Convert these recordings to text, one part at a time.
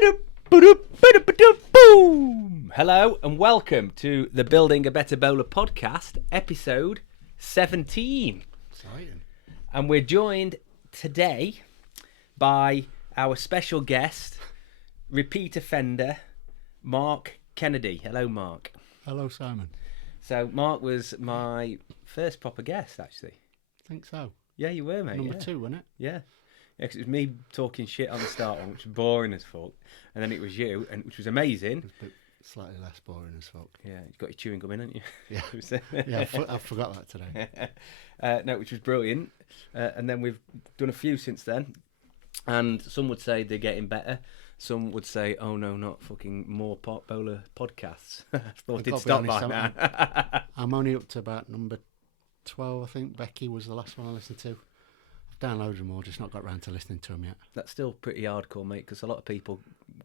Boom! Hello and welcome to the Building a Better Bowler podcast, episode 17. Exciting. And we're joined today by our special guest, repeat offender, Mark Kennedy. Hello, Mark. Hello, Simon. So, Mark was my first proper guest, actually. I think so. Yeah, you were, mate. Number 2, wasn't it? Yeah. Yeah, because it was me talking shit on the start one, which was boring as fuck. And then it was you, and which was amazing. But slightly less boring as fuck. Yeah, you got your chewing gum in, haven't you? Yeah. Yeah, I forgot that today. No, which was brilliant. And then we've done a few since then. And some would say they're getting better. Some would say, oh no, not fucking more pot bowler podcasts. I thought it'd stop by now. I'm only up to about number 12, I think. Becky was the last one I listened to. I've downloaded them all, just not got round to listening to them yet. That's still pretty hardcore, mate, because a lot of people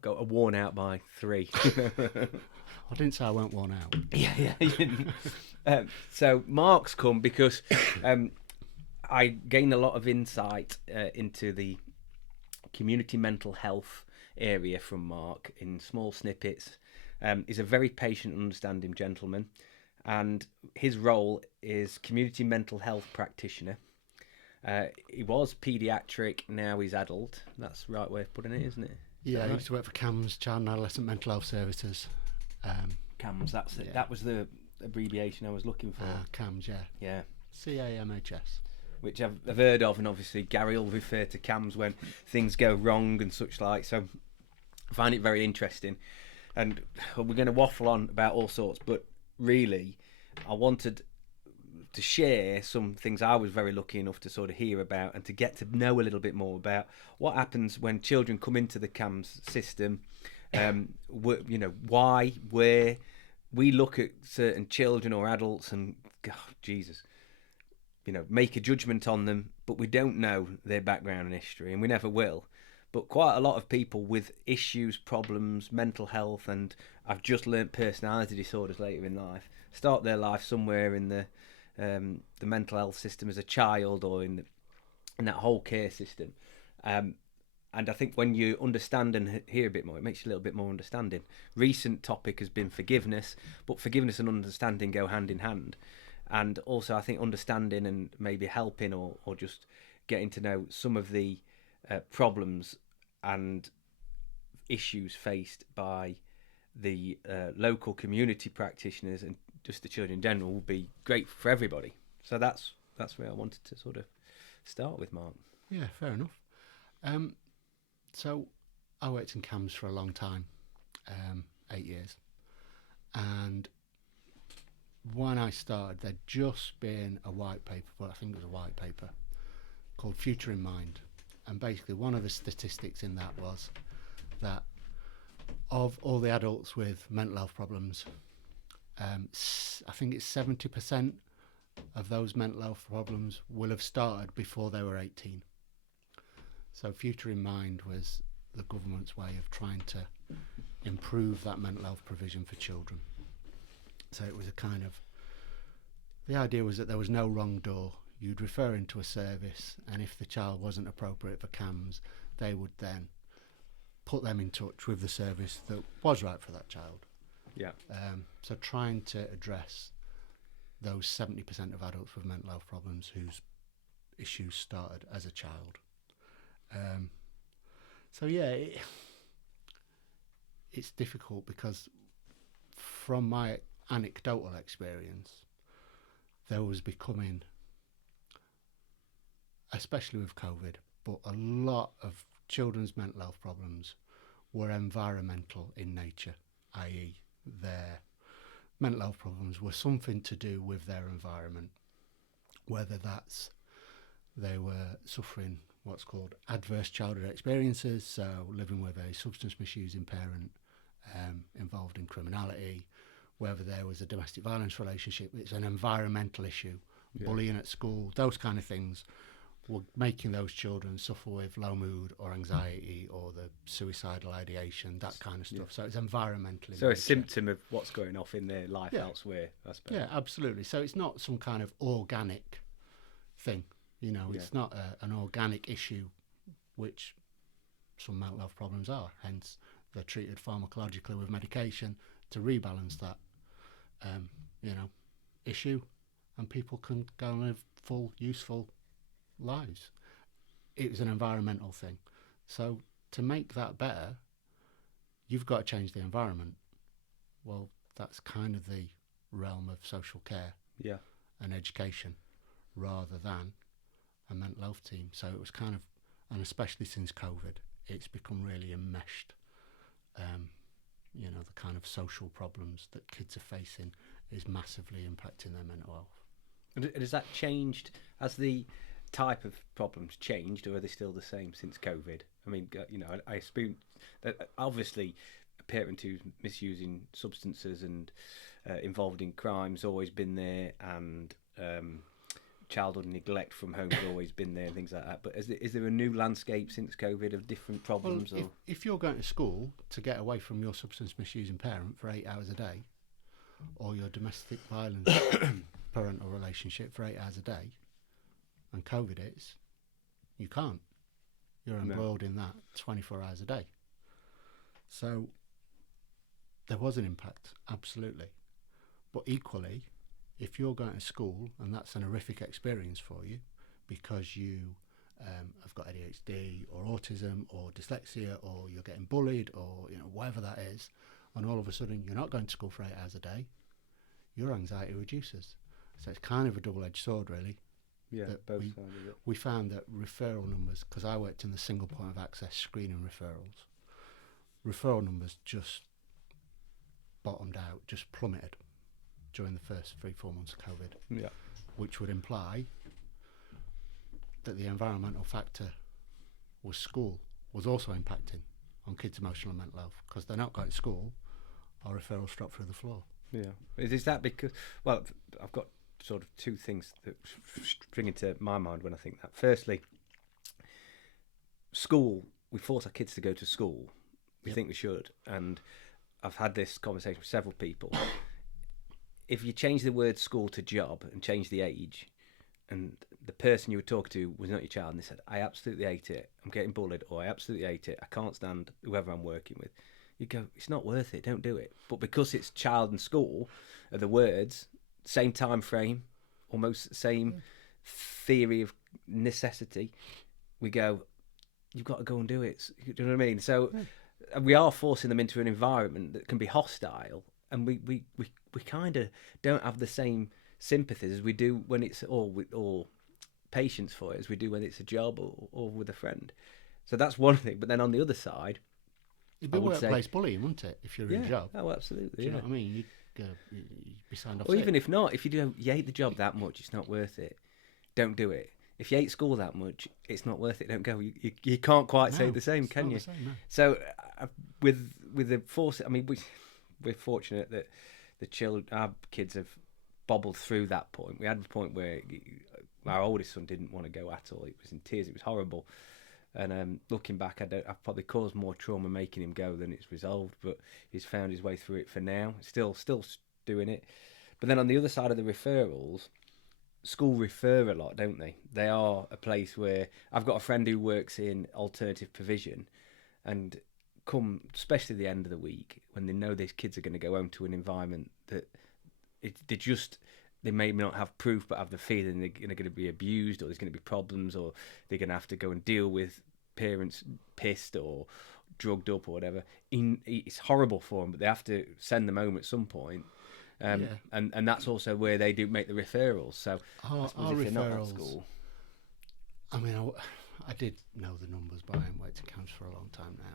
are worn out by 3. I didn't say I weren't worn out. Yeah, you didn't. So Mark's come because I gained a lot of insight into the community mental health area from Mark in small snippets. He's a very patient, understanding gentleman, and his role is community mental health practitioner. He was paediatric, now he's adult. That's the right way of putting it, isn't it? Yeah, I right? used to work for CAMS, Child and Adolescent Mental Health Services. CAMS, that's it. Yeah. That was the abbreviation I was looking for. CAMS, yeah. Yeah. CAMHS. Which I've heard of, and obviously Gary will refer to CAMS when things go wrong and such like. So I find it very interesting. And we're going to waffle on about all sorts, but really I wanted to share some things I was very lucky enough to sort of hear about and to get to know a little bit more about what happens when children come into the CAMS system. Why, where we look at certain children or adults and, God, Jesus, make a judgment on them, but we don't know their background and history, and we never will. But quite a lot of people with issues, problems, mental health, and I've just learnt personality disorders later in life, start their life somewhere in the mental health system as a child or in that whole care system. And I think when you understand and hear a bit more, it makes you a little bit more understanding. Recent topic has been forgiveness, but forgiveness and understanding go hand in hand. And also I think understanding and maybe helping or just getting to know some of the problems and issues faced by the local community practitioners and just the children in general will be great for everybody. So that's where I wanted to sort of start with, Mark. Yeah, fair enough. So I worked in CAMS for a long time, 8 years. And when I started, there'd just been a white paper, well, I think it was a white paper, called Future in Mind. And basically one of the statistics in that was that of all the adults with mental health problems, I think it's 70% of those mental health problems will have started before they were 18. So Future in Mind was the government's way of trying to improve that mental health provision for children. So it was the idea was that there was no wrong door. You'd refer into a service, and if the child wasn't appropriate for CAMS, they would then put them in touch with the service that was right for that child. Yeah. So trying to address those 70% of adults with mental health problems whose issues started as a child. It's difficult because from my anecdotal experience, there was becoming, especially with COVID, but a lot of children's mental health problems were environmental in nature, i.e. their mental health problems were something to do with their environment, whether that's they were suffering what's called adverse childhood experiences, so living with a substance misusing parent, involved in criminality, whether there was a domestic violence relationship, it's an environmental issue, bullying at school, those kind of things were making those children suffer with low mood or anxiety or the suicidal ideation, that kind of stuff. Yeah. So it's environmental. So a symptom of what's going off in their life elsewhere, I suppose. Yeah, absolutely. So it's not some kind of organic thing. It's not an organic issue, which some mental health problems are. Hence, They're treated pharmacologically with medication to rebalance that, issue, and people can go and live full, useful lives. It was an environmental thing. So to make that better, you've got to change the environment. Well, that's kind of the realm of social care and education rather than a mental health team. So it was kind of, and especially since COVID, it's become really enmeshed. The kind of social problems that kids are facing is massively impacting their mental health. And has that changed? Has the type of problems changed, or are they still the same since COVID? I mean, I assume that obviously a parent who's misusing substances and involved in crime's always been there, and childhood neglect from home has always been there, and things like that. But is there a new landscape since COVID of different problems? Well, if you're going to school to get away from your substance misusing parent for 8 hours a day, or your domestic violence parental relationship for 8 hours a day, and COVID hits, you can't. You're embroiled in that 24 hours a day. So there was an impact, absolutely. But equally, if you're going to school and that's an horrific experience for you because you have got ADHD or autism or dyslexia, or you're getting bullied, or whatever that is, and all of a sudden you're not going to school for 8 hours a day, your anxiety reduces. So it's kind of a double-edged sword, really. Yeah, both sides of it. We found that referral numbers, because I worked in the single point of access screening referral numbers just bottomed out, just plummeted during the first 3-4 months of COVID. Yeah. Which would imply that the environmental factor was school was also impacting on kids' emotional and mental health, because they're not going to school, our referrals drop through the floor. Yeah. Is that because, well, I've got sort of two things that spring into my mind when I think that. Firstly, school, we force our kids to go to school. We think we should. And I've had this conversation with several people. If you change the word school to job and change the age, and the person you were talking to was not your child, and they said, I absolutely hate it, I'm getting bullied, or I absolutely hate it, I can't stand whoever I'm working with, you go, it's not worth it, don't do it. But because it's child and school are the words, same time frame, almost same theory of necessity, we go, you've got to go and do it. Do you know what I mean? So we are forcing them into an environment that can be hostile, and we kind of don't have the same sympathies as we do when it's or patience for it as we do when it's a job or with a friend. So that's one thing. But then on the other side, it'd be workplace bullying, wouldn't it, if you're in a job? Oh, absolutely. Do you know what I mean? You'd be signed off. Or even if not, if you hate the job that much, it's not worth it. Don't do it. If you hate school that much, it's not worth it. Don't go. You can't quite say the same, can you? Same, no. So with the force, I mean, we're fortunate that our kids have bobbled through that point. We had a point where our oldest son didn't want to go at all. He was in tears. It was horrible. And looking back, I've probably caused more trauma making him go than it's resolved. But he's found his way through it for now. Still doing it. But then on the other side of the referrals, school refer a lot, don't they? They are a place where I've got a friend who works in alternative provision, and come especially the end of the week when they know these kids are going to go home to an environment that they may not have proof but have the feeling they're going to be abused, or there's going to be problems, or they're going to have to go and deal with parents pissed or drugged up or whatever. It's horrible for them, but they have to send them home at some point. And that's also where they do make the referrals. So I suppose if you're not at school, I mean, I did know the numbers, but I haven't worked in camps for a long time now.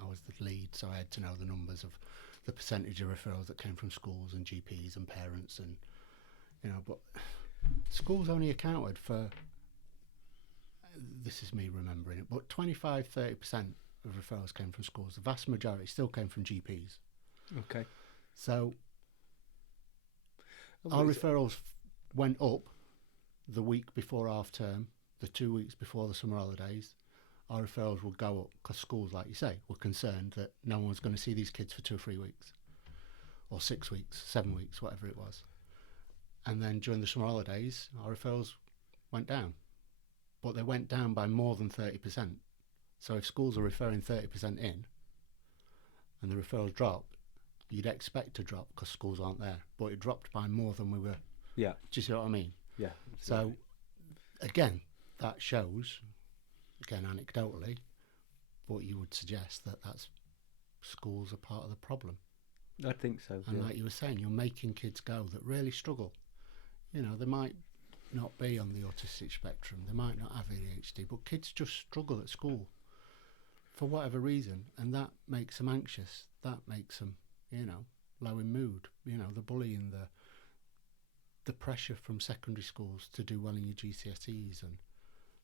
I was the lead, so I had to know the numbers of the percentage of referrals that came from schools and GPs and parents, and but schools only accounted for, this is me remembering it, but 25-30% of referrals came from schools. The vast majority still came from GPs. Okay. So our referrals went up the week before half term, the 2 weeks before the summer holidays. Our referrals would go up because schools, like you say, were concerned that no one was going to see these kids for 2 or 3 weeks, or 6 weeks, 7 weeks, whatever it was. And then during the summer holidays, our referrals went down. But they went down by more than 30%. So if schools are referring 30% in, and the referrals dropped, you'd expect to drop because schools aren't there. But it dropped by more than we were. Yeah. Do you see what I mean? Yeah. So, again, that shows, again, anecdotally, but you would suggest that schools are part of the problem. I think so. And yeah. like you were saying, you're making kids go that really struggle. You know, they might not be on the autistic spectrum, they might not have ADHD, but kids just struggle at school for whatever reason, and that makes them anxious. That makes them, you know, low in mood. You know, the bullying, the pressure from secondary schools to do well in your GCSEs, and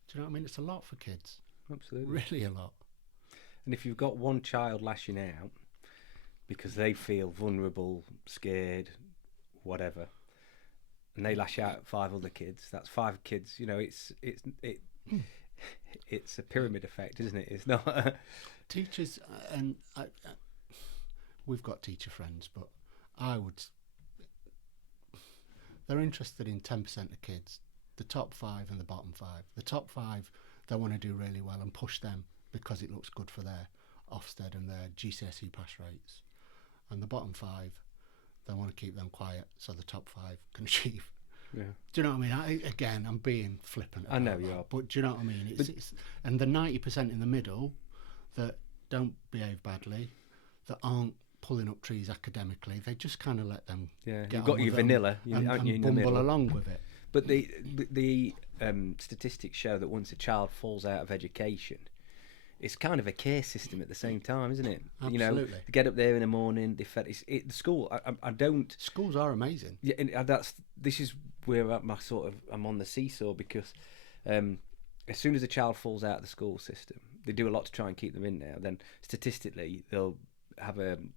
do you know what I mean? It's a lot for kids. Absolutely. Really a lot. And if you've got one child lashing out because they feel vulnerable, scared, whatever, and they lash out at 5 other kids, that's 5 kids. You know, it's a pyramid effect, isn't it? It's not. Teachers, and we've got teacher friends, but they're interested in 10% of kids, the top 5 and the bottom 5. The top 5, they want to do really well and push them because it looks good for their Ofsted and their GCSE pass rates. And the bottom 5, they want to keep them quiet so the top 5 can achieve. Yeah. Do you know what I mean? Again, I'm being flippant. I know you are. But do you know what I mean? And the 90% in the middle that don't behave badly, that aren't pulling up trees academically, they just kind of let them get you've got your vanilla, aren't you, in the bumble middle? along with it. But the statistics show that once a child falls out of education, it's kind of a care system at the same time, isn't it? Absolutely. You know, they get up there in the morning. The school. I don't. Schools are amazing. Yeah, and this is where I'm on the seesaw, because as soon as a child falls out of the school system, they do a lot to try and keep them in there. Then statistically, they'll have an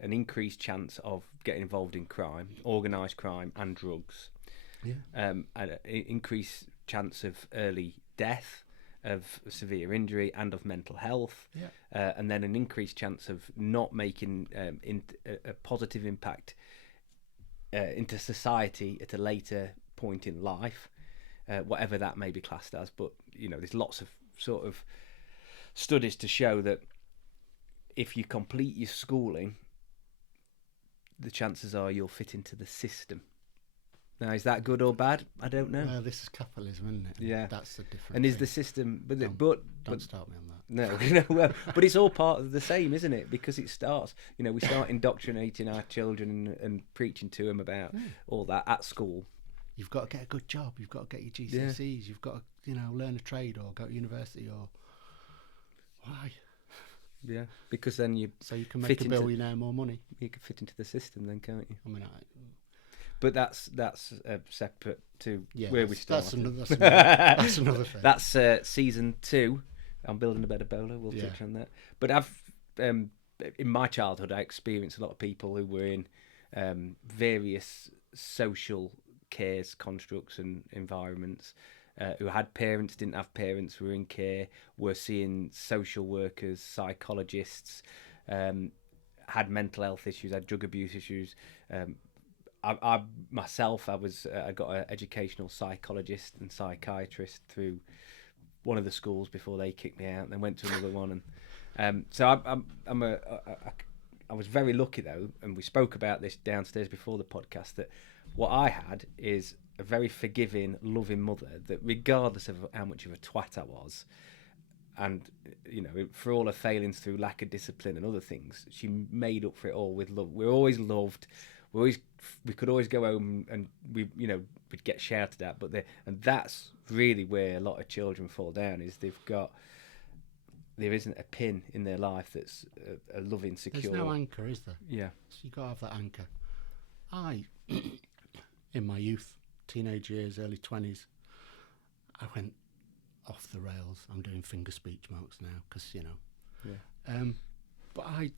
increased chance of getting involved in crime, organised crime, and drugs. Yeah. An increased chance of early death, of severe injury, and of mental health. Yeah. And then an increased chance of not making a positive impact into society at a later point in life, whatever that may be classed as. But you know, there's lots of sort of studies to show that if you complete your schooling, the chances are you'll fit into the system. Now, is that good or bad? I don't know. Well, this is capitalism, isn't it? Yeah, that's the difference. And is the system? But don't start me on that. No, well, but it's all part of the same, isn't it? Because it starts. You know, we start indoctrinating our children and preaching to them about all that at school. You've got to get a good job. You've got to get your GCSEs. Yeah. You've got to, learn a trade or go to university or why? Yeah, because then you can make a billionaire more money. You can fit into the system, then, can't you? I mean, but that's separate to where we start. That's another thing. That's season 2. I'm building a better bowler. We'll touch on that. But I've in my childhood, I experienced a lot of people who were in various social cares constructs and environments. Who had parents, didn't have parents, were in care, were seeing social workers, psychologists, had mental health issues, had drug abuse issues. I myself, I got an educational psychologist and psychiatrist through one of the schools before they kicked me out, and then went to another one. And so I was very lucky though, and we spoke about this downstairs before the podcast, that what I had is a very forgiving, loving mother that, regardless of how much of a twat I was, and for all her failings through lack of discipline and other things, she made up for it all with love. We're always loved. We could always go home and we'd get shouted at, and that's really where a lot of children fall down, is there isn't a pin in their life that's a loving, secure. There's no anchor, is there? Yeah. So you got to have that anchor. In my youth, teenage years, early 20s, I went off the rails. I'm doing finger speech marks now because Yeah. But I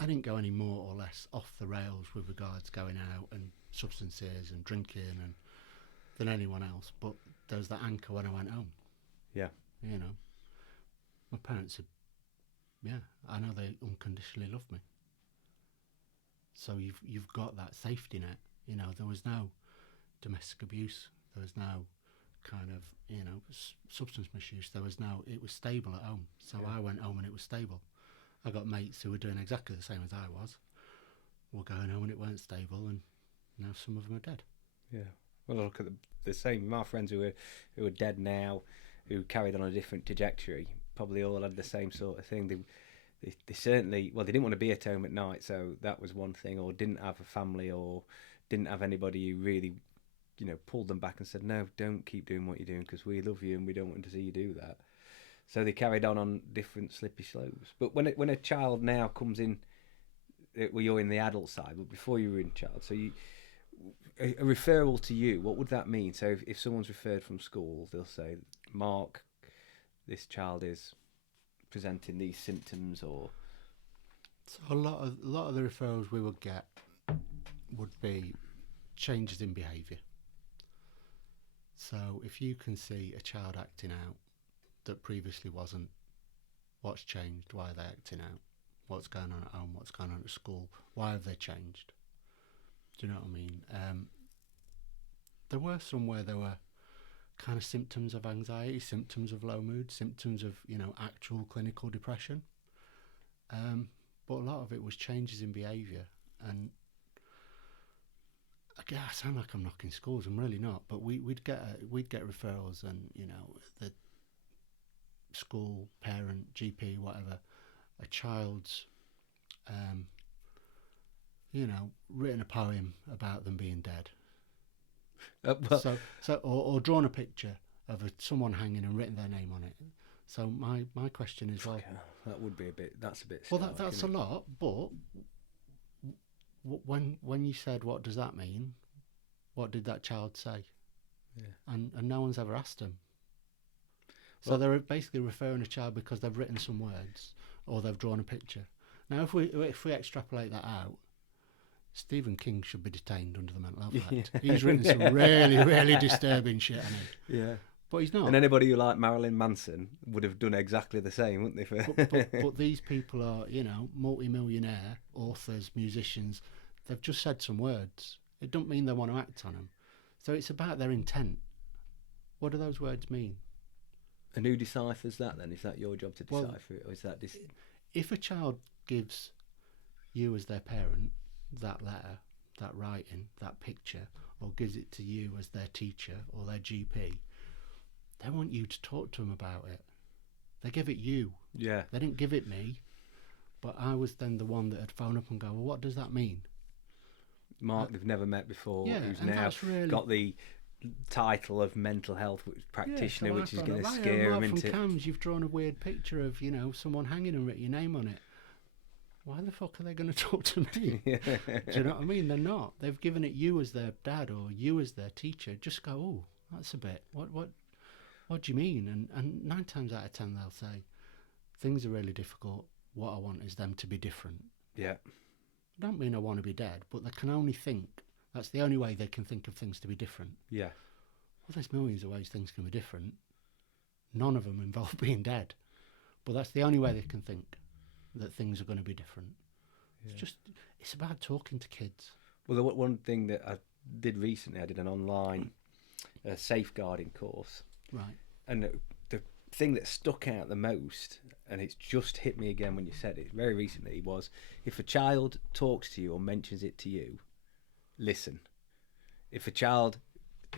didn't go any more or less off the rails with regards going out and substances and drinking than anyone else. But there was that anchor when I went home. Yeah. My parents I know they unconditionally love me. So you've got that safety net. There was no domestic abuse. There was no kind of substance misuse. It was stable at home. So I went home and it was stable. I got mates who were doing exactly the same as I was. Were going home and it weren't stable, and now some of them are dead. Yeah. Well, look at the same. My friends who are dead now, who carried on a different trajectory, probably all had the same sort of thing. They certainly, well, they didn't want to be at home at night, so that was one thing, or didn't have a family, or didn't have anybody who really, pulled them back and said, no, don't keep doing what you're doing because we love you and we don't want to see you do that. So they carried on different slippery slopes. But when a child now comes in, well, you're in the adult side, but before you were in child, so a referral to you, what would that mean? So if someone's referred from school, they'll say, Mark, this child is presenting these symptoms, or so a lot of the referrals we would get would be changes in behaviour. So if you can see a child acting out that previously wasn't, what's changed? Why are they acting out? What's going on at home? What's going on at school? Why have they changed? Do you know what I mean? There were some where there were kind of symptoms of anxiety, symptoms of low mood, symptoms of, actual clinical depression. But a lot of it was changes in behaviour. And again, I sound like I'm knocking schools. I'm really not. But we'd get referrals, and the school, parent, GP, whatever, a child's, written a poem about them being dead. Or drawn a picture of someone hanging and written their name on it. So my question is, well, that would be that's a bit. Well, stark, that's a lot. But when you said, what does that mean? What did that child say? Yeah. And no one's ever asked them. So they're basically referring a child because they've written some words or they've drawn a picture. Now, if we extrapolate that out, Stephen King should be detained under the Mental Health Act. Yeah. He's written some really, really disturbing shit, hasn't he? Yeah. But he's not. And anybody who liked Marilyn Manson would have done exactly the same, wouldn't they? But these people are, multi-millionaire authors, musicians. They've just said some words. It don't mean they want to act on them. So it's about their intent. What do those words mean? And who deciphers that then? Is that your job to decipher it? Or is that if a child gives you as their parent that letter, that writing, that picture, or gives it to you as their teacher or their GP, they want you to talk to them about it. They give it you. Yeah. They didn't give it me, but I was then the one that had phoned up and go, well, what does that mean? Mark, they've never met before, who's now got the title of mental health practitioner, which is going to scare him into... Cams, you've drawn a weird picture of, someone hanging and written your name on it. Why the fuck are they going to talk to me? Do you know what I mean? They're not. They've given it you as their dad or you as their teacher. Just go, oh, that's a bit... What do you mean? And 9 times out of 10 they'll say, things are really difficult. What I want is them to be different. Yeah. I don't mean I want to be dead, but they can only think. That's the only way they can think of things to be different. Yeah. Well, there's millions of ways things can be different. None of them involve being dead. But that's the only way they can think that things are going to be different. Yeah. It's about talking to kids. Well, one thing that I did recently, I did an online safeguarding course. Right. And the thing that stuck out the most, and it's just hit me again when you said it very recently, was if a child talks to you or mentions it to you, listen. If a child,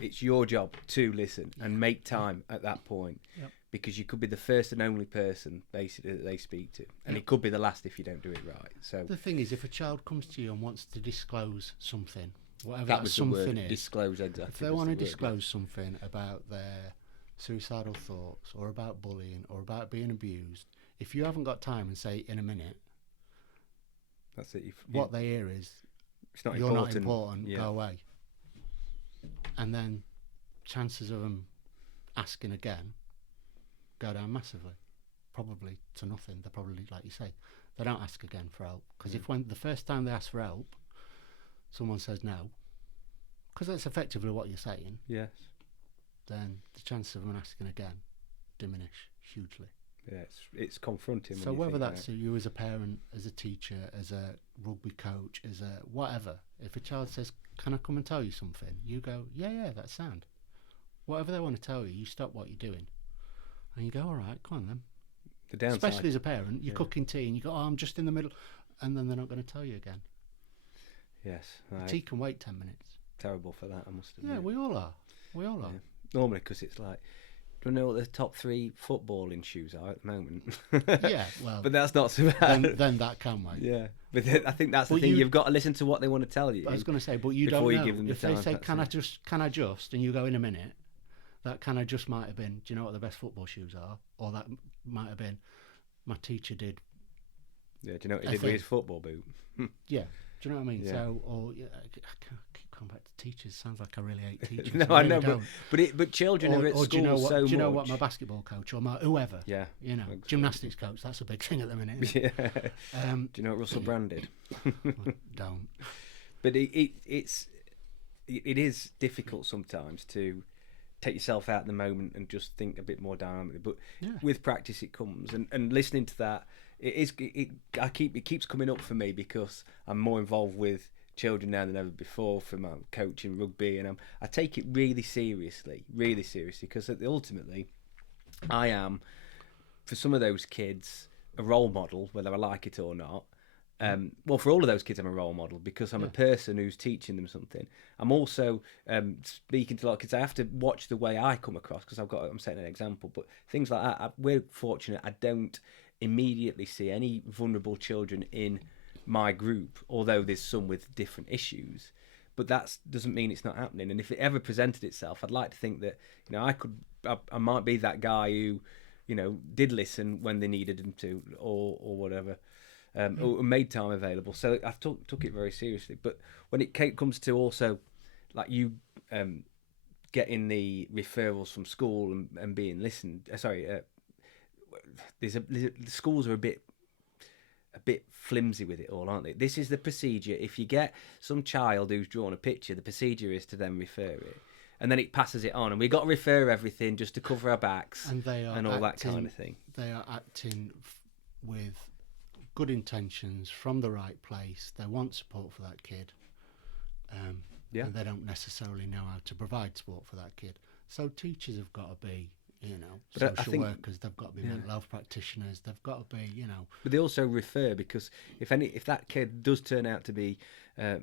it's your job to listen and make time at that point. Yep. Because you could be the first and only person basically that they speak to, and it could be the last if you don't do it right. So the thing is, if a child comes to you and wants to disclose something, whatever that was something the word, is, disclose exactly. If they want to disclose something about their suicidal thoughts or about bullying or about being abused, if you haven't got time and say in a minute, that's it. What they hear is, it's not you're important. not important, go away. And then chances of them asking again go down massively, probably to nothing. They're probably, like you say, they don't ask again for help. Because if when the first time they ask for help, someone says no, because that's effectively what you're saying. Yes. Then the chances of them asking again diminish hugely. Yeah, it's confronting. So whether that's you as a parent, as a teacher, as a rugby coach, as a whatever, if a child says, "Can I come and tell you something?" you go, "Yeah, that's sound." Whatever they want to tell you, you stop what you're doing, and you go, "All right, come on then." The downside, especially as a parent, you're yeah. cooking tea and you go, "Oh, I'm just in the middle," and then they're not going to tell you again. Yes, Tea can wait 10 minutes. terrible for that, I must admit. Yeah, we all are. We all are. Normally, because it's like, do you know what the top 3 footballing shoes are at the moment? Yeah, well, but that's not so bad. then that can wait. Yeah, but I think that's the But thing. you- You've got to listen to what they want to tell you. I was going to say, but you before don't you know. give them the If they time, say, that's "Can it. I adjust?" and you go, "In a minute," that "can I just" might have been, "Do you know what the best football shoes are?" Or that might have been, "My teacher did." Yeah, do you know what he I did with think- his football boot? Yeah. Do you know what I mean? Yeah. So, or yeah, I keep coming back to teachers. Sounds like I really hate teachers. No, I I really know, don't. but children are at Or school do you know what? so Do you know much. what? My basketball coach or my whoever. Yeah. You know, Exactly. gymnastics coach. That's a big thing at the minute. Isn't Yeah. it? Do you know what Russell Brand did? Don't. But it is difficult sometimes to take yourself out in the moment and just think a bit more dynamically. But Yeah. with practice, it comes, and listening to that, it keeps coming up for me because I'm more involved with children now than ever before from my coaching rugby, and I take it really seriously, because ultimately, I am, for some of those kids, a role model, whether I like it or not. Well, for all of those kids, I'm a role model because I'm a person who's teaching them something. I'm also speaking to a lot of kids. I have to watch the way I come across because I'm setting an example. But things like that, we're fortunate. I don't immediately see any vulnerable children in my group, although there's some with different issues. But that doesn't mean it's not happening. And if it ever presented itself, I'd like to think that I might be that guy who, did listen when they needed him to, or whatever. Or made time available. So I took it very seriously. But when it comes to also, like you getting the referrals from school and being listened, the schools are a bit flimsy with it all, aren't they? This is the procedure. If you get some child who's drawn a picture, the procedure is to then refer it. And then it passes it on. And we've got to refer everything just to cover our backs And they are and all acting, that kind of thing. They are acting with good intentions from the right place. They want support for that kid. Yeah. And they don't necessarily know how to provide support for that kid. So teachers have got to be, But I social think- workers. They've got to be mental health practitioners. They've got to be, But they also refer because if that kid does turn out to be, a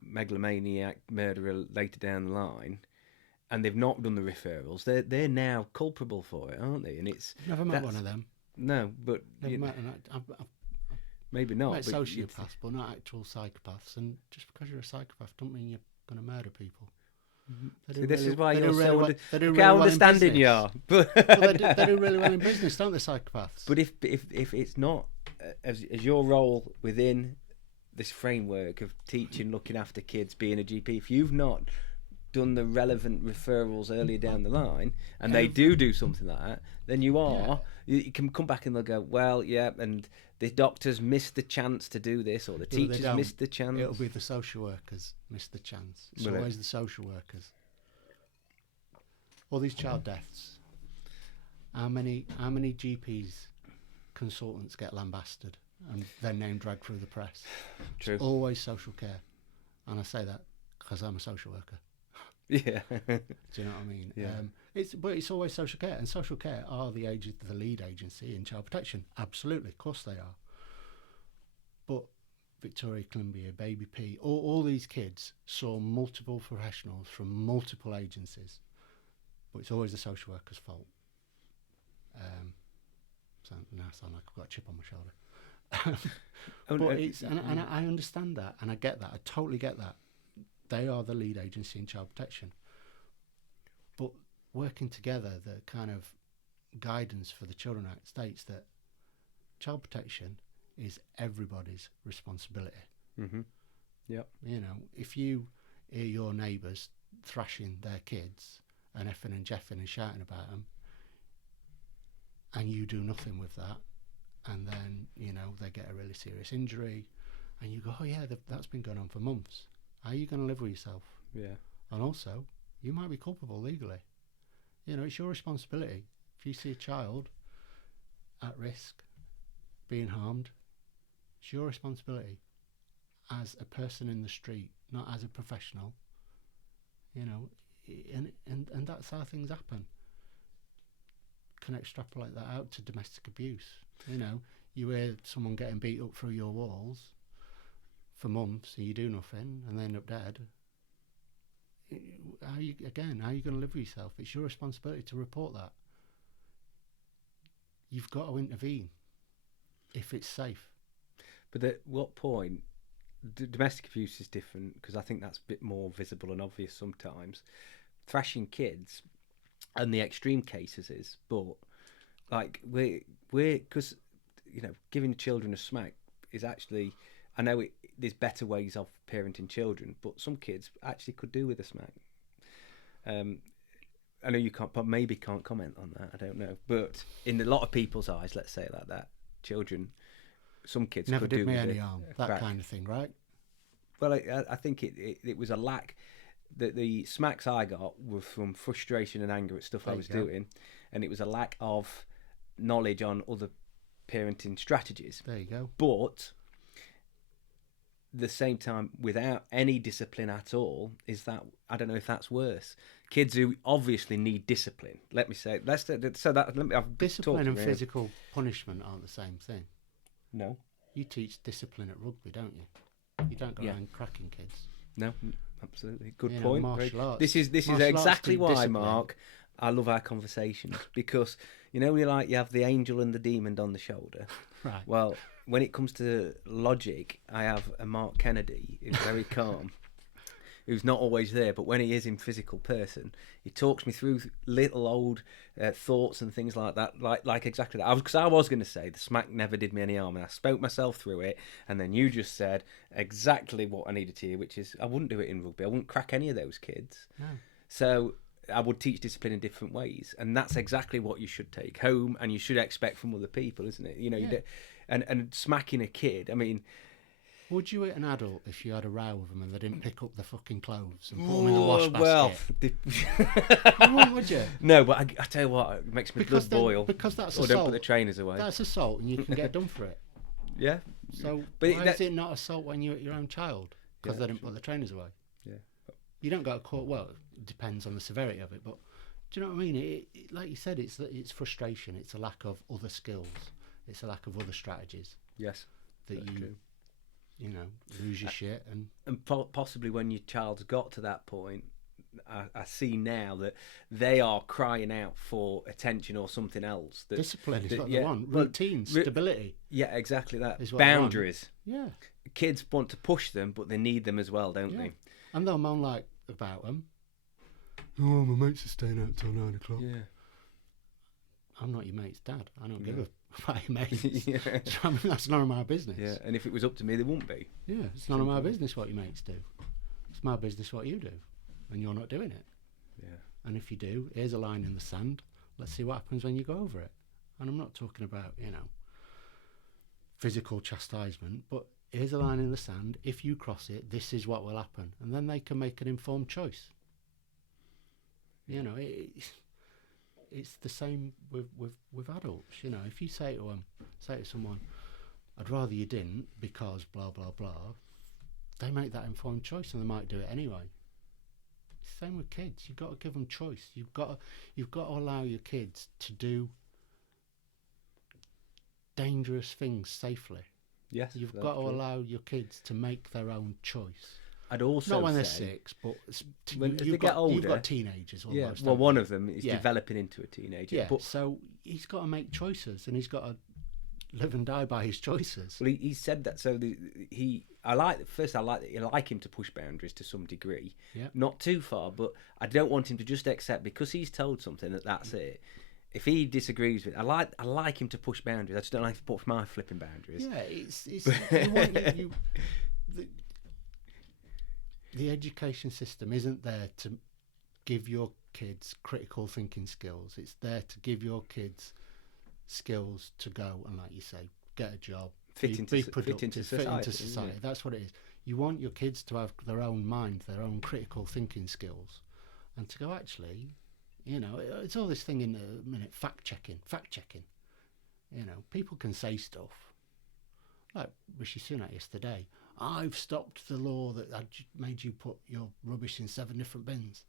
megalomaniac murderer later down the line, and they've not done the referrals, they're now culpable for it, aren't they? And it's never met one of them. No, but Never met I've maybe not. met but sociopaths, but not actual psychopaths. And just because you're a psychopath, don't mean you're going to murder people. They do See, this really- is why they you're do really so well- they do look really how well in understanding you business. are. But Well, they do really well in business, don't they, psychopaths? But if it's not as your role within this framework of teaching, looking after kids, being a GP, if you've not done the relevant referrals earlier down the line, and they do something like that, then you can come back and they'll go, well, yeah, and the doctors missed the chance to do this, or the Yeah, but they teachers don't. missed the chance. It'll be the social workers miss the chance. It's Will it? always the social workers. All these child deaths. How many GPs, consultants get lambasted and their name dragged through the press? True. It's always social care, and I say that because I'm a social worker. Yeah. Do you know what I mean? Yeah. It's always social care, and social care are the lead agency in child protection. Absolutely, of course they are. But Victoria Columbia, Baby P, all these kids saw multiple professionals from multiple agencies, but it's always the social worker's fault. So now I sound like I've got a chip on my shoulder. But I understand that, and I get that. I totally get that. They are the lead agency in child protection. But working together, the kind of guidance for the Children Act states that child protection is everybody's responsibility. Mm-hmm. Yep. If you hear your neighbours thrashing their kids and effing and jeffing and shouting about them, and you do nothing with that, and then, they get a really serious injury, and you go, oh yeah, that's been going on for months. How are you going to live with yourself? Yeah. And also, you might be culpable legally. It's your responsibility. If you see a child at risk, being harmed, it's your responsibility as a person in the street, not as a professional. And that's how things happen. can extrapolate that out to domestic abuse. You know, you hear someone getting beat up through your walls for months and you do nothing and they end up dead. How are you going to live with yourself? It's your responsibility to report that. You've got to intervene if it's safe. But at what point, domestic abuse is different because I think that's a bit more visible and obvious sometimes. Thrashing kids and the extreme cases is, but like we're because you know, giving children a smack is actually, I know there's better ways of parenting children, but some kids actually could do with a smack. I know you can't, but maybe can't comment on that. I don't know, but in a lot of people's eyes, let's say it like that, children, some kids never could did do me with any it. harm. That Right. kind of thing, right? Well, I think it was a lack. The smacks I got were from frustration and anger at stuff I was doing, and it was a lack of knowledge on other parenting strategies. There you go. But the same time, without any discipline at all, is that, I don't know if that's worse. Kids who obviously need discipline. Let me say, Discipline and physical punishment aren't the same thing. No. You teach discipline at rugby, don't you? You don't go around cracking kids. No, absolutely. Good You know, point. martial arts. This is Martial arts exactly teach why, discipline. Mark, I love our conversations, because you know, you have the angel and the demon on the shoulder. Right. Well, when it comes to logic, I have a Mark Kennedy who's very calm, who's not always there, but when he is in physical person, he talks me through little old thoughts and things like that, like exactly that. Because I was going to say the smack never did me any harm, and I spoke myself through it, and then you just said exactly what I needed to hear, which is I wouldn't do it in rugby. I wouldn't crack any of those kids. No. So I would teach discipline in different ways, and that's exactly what you should take home, and you should expect from other people, isn't it? You know, and smacking a kid. I mean, would you hit an adult if you had a row with them and they didn't pick up their fucking clothes and put them in the wash basket? Well, Would you? No, but I tell you what, it makes my blood boil. Because that's or assault. don't put the trainers away. That's assault, and you can get done for it. Yeah. So But why is it not assault when you're at your own child? Because they didn't put the trainers away. Yeah. You don't go to court. Well, it depends on the severity of it, but do you know what I mean? Like you said, it's frustration. It's a lack of other skills. It's a lack of other strategies. Yes. That you know, lose your shit and possibly when your child's got to that point, I see now that they are crying out for attention or something else. Discipline is what they want. Routine, stability. Yeah, exactly that. Is what Boundaries. Yeah. Kids want to push them, but they need them as well, don't they? And they'll moan like about them. Oh, my mates are staying out till 9 o'clock. Yeah. I'm not your mate's dad. I don't give a about your mates. Yeah. I mean, that's none of my business. Yeah, and if it was up to me, they wouldn't be. Yeah, it's none of my business what your mates do. It's my business what you do, and you're not doing it. Yeah. And if you do, here's a line in the sand. Let's see what happens when you go over it. And I'm not talking about, you know, physical chastisement, but here's a line in the sand. If you cross it, this is what will happen, and then they can make an informed choice. You know, it's the same with adults. You know, if you say to someone, I'd rather you didn't because blah blah blah, they make that informed choice and they might do it anyway. Same with kids. You've got to give them choice. You've got to allow your kids to do dangerous things safely. Yes. You've got to allow your kids to make their own choice. I'd also not when they're say, 6, but when they get older, you've got teenagers almost. Yeah, well, one of them is developing into a teenager. Yeah, but so he's got to make choices, and he's got to live and die by his choices. Well, he said that. So I like him to push boundaries to some degree. Yeah. Not too far, but I don't want him to just accept because he's told something that's it. If he disagrees with, I like him to push boundaries. I just don't like to push my flipping boundaries. Yeah, it's the education system isn't there to give your kids critical thinking skills. It's there to give your kids skills to go and, like you say, get a job, be productive, fit into society. That's what it is. You want your kids to have their own mind, their own critical thinking skills, and to go, actually, you know, it's all this thing in a minute, fact checking. You know, people can say stuff like Rishi Sunak yesterday. I've stopped the law that made you put your rubbish in 7 different bins.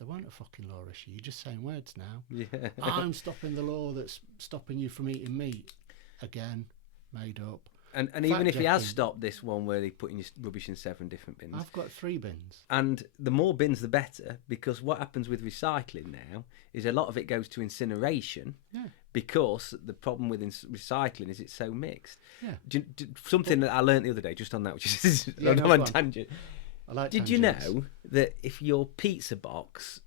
There weren't a fucking law issue. You're just saying words now. Yeah. I'm stopping the law that's stopping you from eating meat. Again, made up. And even if he has Fact-checking. stopped this one where they're putting your rubbish in 7 different bins, I've got 3 bins. and the more bins the better, because what happens with recycling now is a lot of it goes to incineration. Yeah. Because the problem with recycling is it's so mixed. Yeah. Something that I learned the other day, just on that, which is Yeah, I'm no, on go on. tangent. I like Did you tangents. know that if your pizza box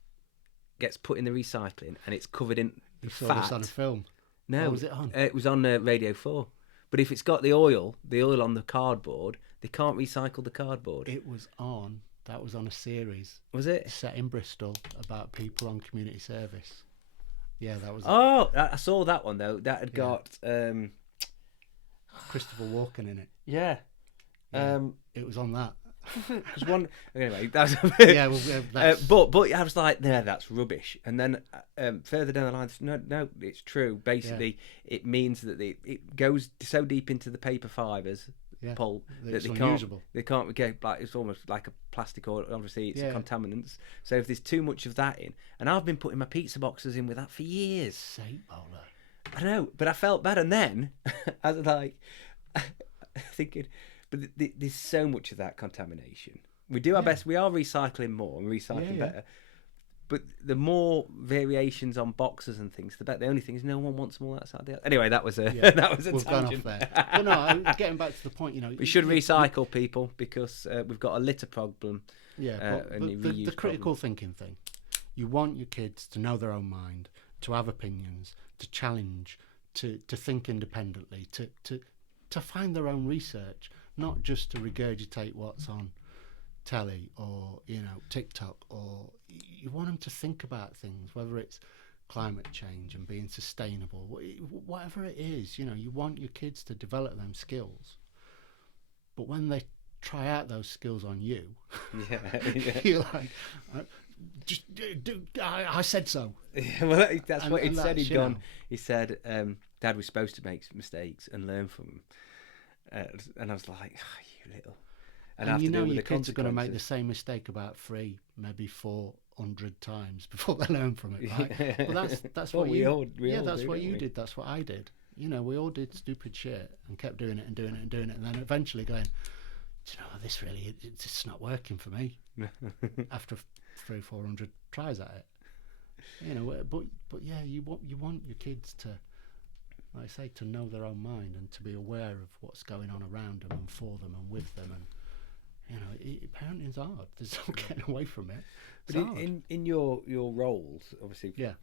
gets put in the recycling and it's covered in You saw fat, this on a film. no, What was it on? It was on Radio 4. But if it's got the oil on the cardboard, they can't recycle the cardboard. It was on. That was on a series Was it? set in Bristol about people on community service. Yeah, that was Oh, I saw that one though. That had Yeah. got Christopher Walken in it. yeah. Yeah. It was on that. Because one anyway, that's Yeah, well, that's, but I was like, no, that's rubbish. And then further down the line, no, it's true. Basically, it means that it goes so deep into the paper fibres yeah, pulp that it's they unusable. can't get like it's almost like a plastic oil. Obviously, it's Yeah. contaminants. So if there's too much of that in, and I've been putting my pizza boxes in with that for years. Saint bowler. I know, but I felt bad, and then I was like thinking, but there's so much of that contamination. We do our Yeah. best. We are recycling more and recycling Yeah. better. But the more variations on boxes and things, the better. The only thing is, no one wants them all outside the. Anyway, that was a Yeah. that was a We've gone off tangent. there. Well, no, getting back to the point, We should recycle people because we've got a litter problem. Yeah, but and the reuse critical problems. thinking thing. You want your kids to know their own mind, to have opinions, to challenge, to think independently, to find their own research, not just to regurgitate what's on telly or TikTok. Or you want them to think about things, whether it's climate change and being sustainable, whatever it is. You want your kids to develop them skills, but when they try out those skills on you, Yeah. you're like, just I said so. Yeah, well, that's what And he said. that's, He'd gone. He said, "Dad was supposed to make mistakes and learn from them," and I was like, oh, "You little." And have you to know deal with your the kids are going to make the consequences. same mistake about 3, maybe 400 times before they learn from it, right? But that's Well, what we you. all That's do, what don't you we? did. That's what I did. We all did stupid shit and kept doing it and doing it and doing it, and then eventually going, do you know, this really, it's just not working for me. After 300-400 tries at it, but yeah, you want your kids to, like I say, to know their own mind and to be aware of what's going on around them and for them and with them, and parenting's hard. There's no getting away from it. It's But hard. in your roles, obviously, Yeah.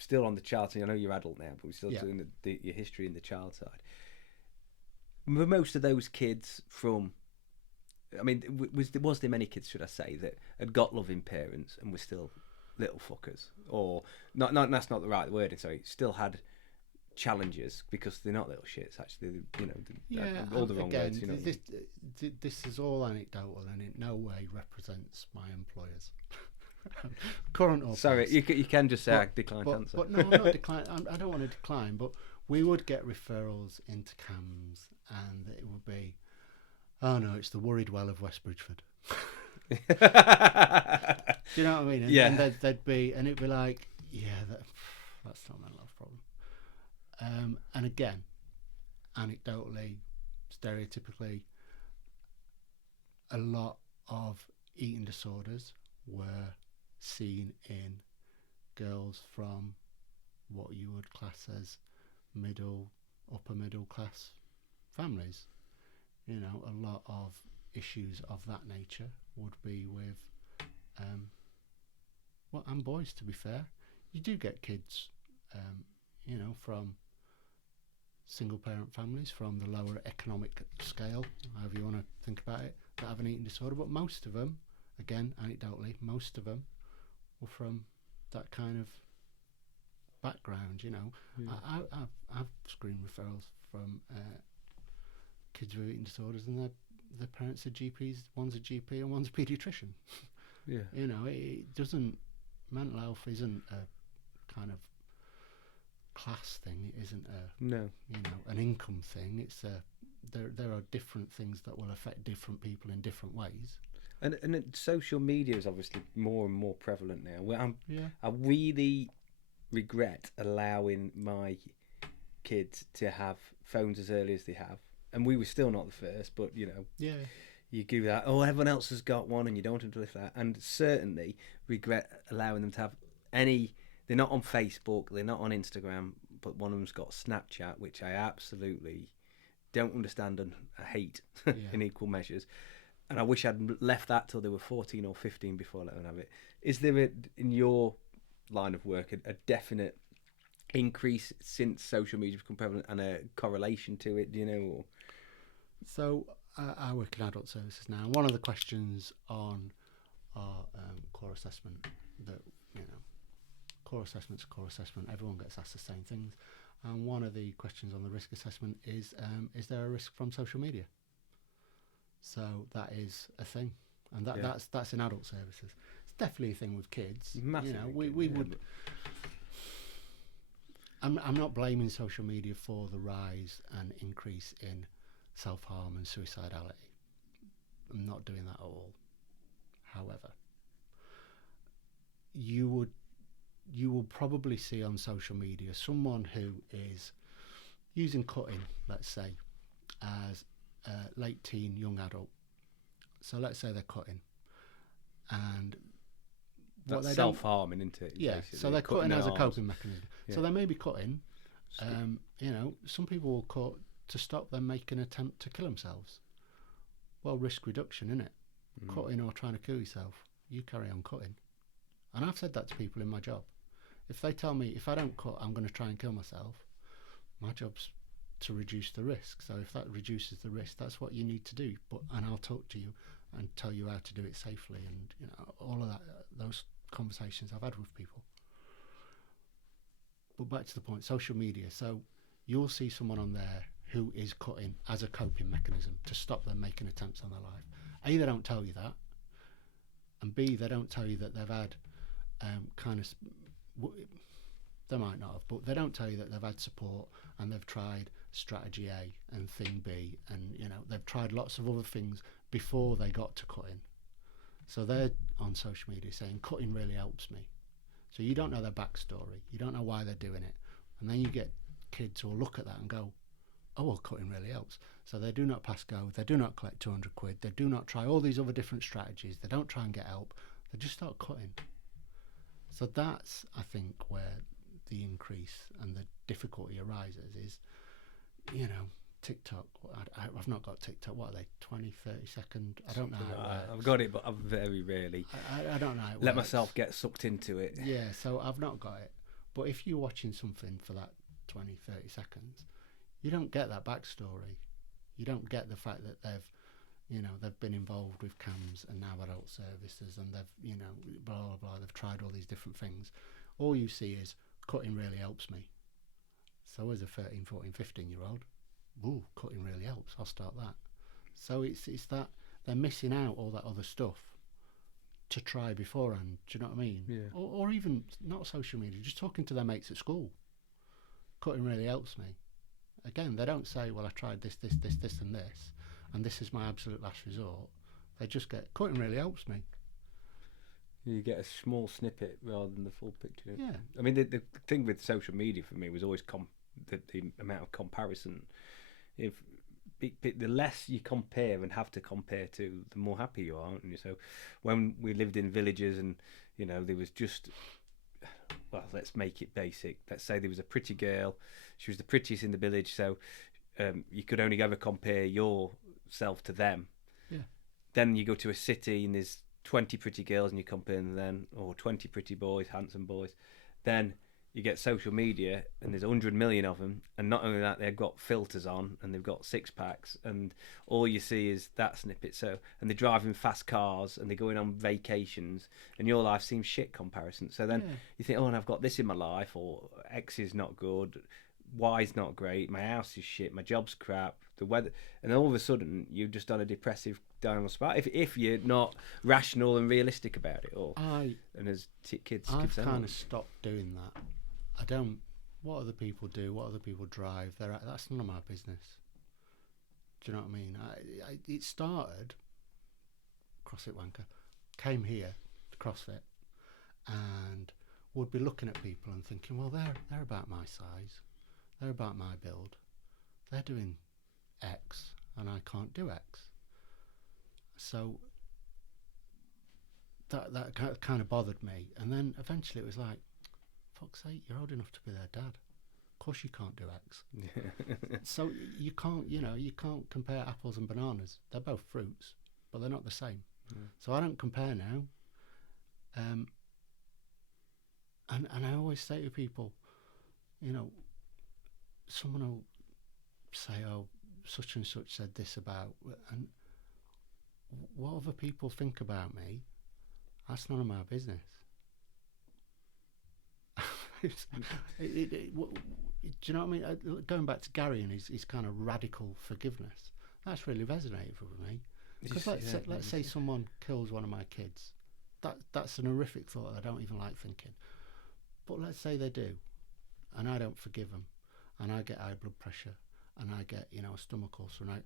Still on the child side. I know you're adult now, but we're still Yeah. doing your history in the child side. Were most of those kids from? I mean, was there many kids, should I say, that had got loving parents and were still little fuckers, or not? That's not the right word. Sorry, still had challenges because they're not little shits. Actually, all the wrong again, words. This is all anecdotal and in no way represents my employers. Current or Sorry, past. you can just say I declined to answer. But no, I'm not declining. I don't want to decline, but we would get referrals into CAMS, and it would be, oh no, it's the worried well of West Bridgeford. Do you know what I mean? And, Yeah. And they'd be, and it'd be like, yeah, that's not a mental health problem. And again, anecdotally, stereotypically, a lot of eating disorders were seen in girls from what you would class as upper middle class families. A lot of issues of that nature would be with and boys, to be fair. You do get kids from single parent families, from the lower economic scale, however you want to think about it, that have an eating disorder, but most of them, again, anecdotally, most of them were from that kind of background. I've screened referrals from kids with eating disorders, and their parents are GPs. One's a GP and one's a paediatrician. Yeah. It doesn't. Mental health isn't a kind of class thing. It isn't an income thing. It's there are different things that will affect different people in different ways. social media is obviously more and more prevalent now. Yeah. I really regret allowing my kids to have phones as early as they have, and we were still not the first. But Yeah. you give that. Oh, everyone else has got one, and you don't want them to live that. And certainly regret allowing them to have any. They're not on Facebook. They're not on Instagram. But one of them's got Snapchat, which I absolutely don't understand and hate Yeah. in equal measures. And I wish I'd left that till they were 14 or 15 before letting them have it. Is there, in your line of work, a definite increase since social media become prevalent and a correlation to it, do you know? Or? So I work in adult services now. One of the questions on our core assessment that, core assessment's core assessment, everyone gets asked the same things. And one of the questions on the risk assessment is there a risk from social media? So that is a thing. And that's in adult services. It's definitely a thing with kids. Massively. We would... I'm not blaming social media for the rise and increase in self-harm and suicidality. I'm not doing that at all. However, you will probably see on social media someone who is using cutting, let's say, as a late teen, young adult. So let's say they're cutting, and that's self-harming, isn't it? Yeah. Basically. So they're cutting as a coping mechanism. Yeah. So they may be cutting. Some people will cut to stop them making an attempt to kill themselves. Well, risk reduction, isn't it? Cutting or trying to kill yourself, you carry on cutting. And I've said that to people in my job. If they tell me if I don't cut, I'm going to try and kill myself, my job's to reduce the risk. So if that reduces the risk, that's what you need to do. And I'll talk to you and tell you how to do it safely, and all of that. Those conversations I've had with people. But back to the point, social media. So you'll see someone on there who is cutting as a coping mechanism to stop them making attempts on their life. A, they don't tell you that, and B, they don't tell you that they've had they might not have, but they don't tell you that they've had support and they've tried strategy A and thing B, and they've tried lots of other things before they got to cutting. So they're on social media saying cutting really helps me. So you don't know their backstory, you don't know why they're doing it, and then you get kids who will look at that and go, oh well, cutting really helps. So they do not pass go, they do not collect 200 quid, they do not try all these other different strategies, they don't try and get help, they just start cutting. So that's, I think, where the increase and the difficulty arises is, TikTok. I've not got TikTok. What are they, 20, 30 second? I don't know how it works. I've got it, but I very rarely I don't know how it let works. myself get sucked into it. Yeah, so I've not got it. But if you're watching something for that 20, 30 seconds, you don't get that backstory. You don't get the fact that they've been involved with CAMS and now adult services, and they've, blah, blah, blah, they've tried all these different things. All you see is cutting really helps me. So as a 13, 14, 15-year-old, ooh, cutting really helps, I'll start that. So it's that they're missing out all that other stuff to try beforehand, do you know what I mean? Yeah. Or even, not social media, just talking to their mates at school. Cutting really helps me. Again, they don't say, well, I tried this and this, and this is my absolute last resort. They just get, cutting really helps me. You get a small snippet rather than the full picture. Yeah. I mean, the thing with social media for me was always the amount of comparison. The less you compare and have to compare to, the more happy you are, aren't you? So when we lived in villages and, there was just, well, let's make it basic. Let's say there was a pretty girl. She was the prettiest in the village, so you could only ever compare yourself to them. Yeah. Then you go to a city and there's 20 pretty girls and you compare them then, or 20 pretty boys, handsome boys. Then you get social media and there's 100 million of them, and not only that, they've got filters on and they've got six packs, and all you see is that snippet. So, and they're driving fast cars and they're going on vacations, and your life seems shit comparison. So then you think, oh, and I've got this in my life, or X is not good, Y's not great, my house is shit, my job's crap, the weather, and all of a sudden you're just on a depressive downward spiral if you're not rational and realistic about it all. And as kids, I've kind of stopped doing that. I don't. What other people do, what other people drive, that's none of my business. Do you know what I mean? It started CrossFit wanker, came here to CrossFit and would be looking at people and thinking, well, they're about my size, they're about my build, they're doing X and I can't do X. So that kind of bothered me. And then eventually it was like, fuck's sake, you're old enough to be their dad. Of course you can't do X. So you can't compare apples and bananas. They're both fruits, but they're not the same. So I don't compare now. And I always say to people, someone will say, oh, such and such said this about, and what other people think about me, that's none of my business. Do you know what I mean? Going back to Gary and his kind of radical forgiveness, that's really resonated with me. Because let's say someone kills one of my kids. That's an horrific thought I don't even like thinking. But let's say they do, and I don't forgive them, and I get high blood pressure, and I get a stomach ulcer, and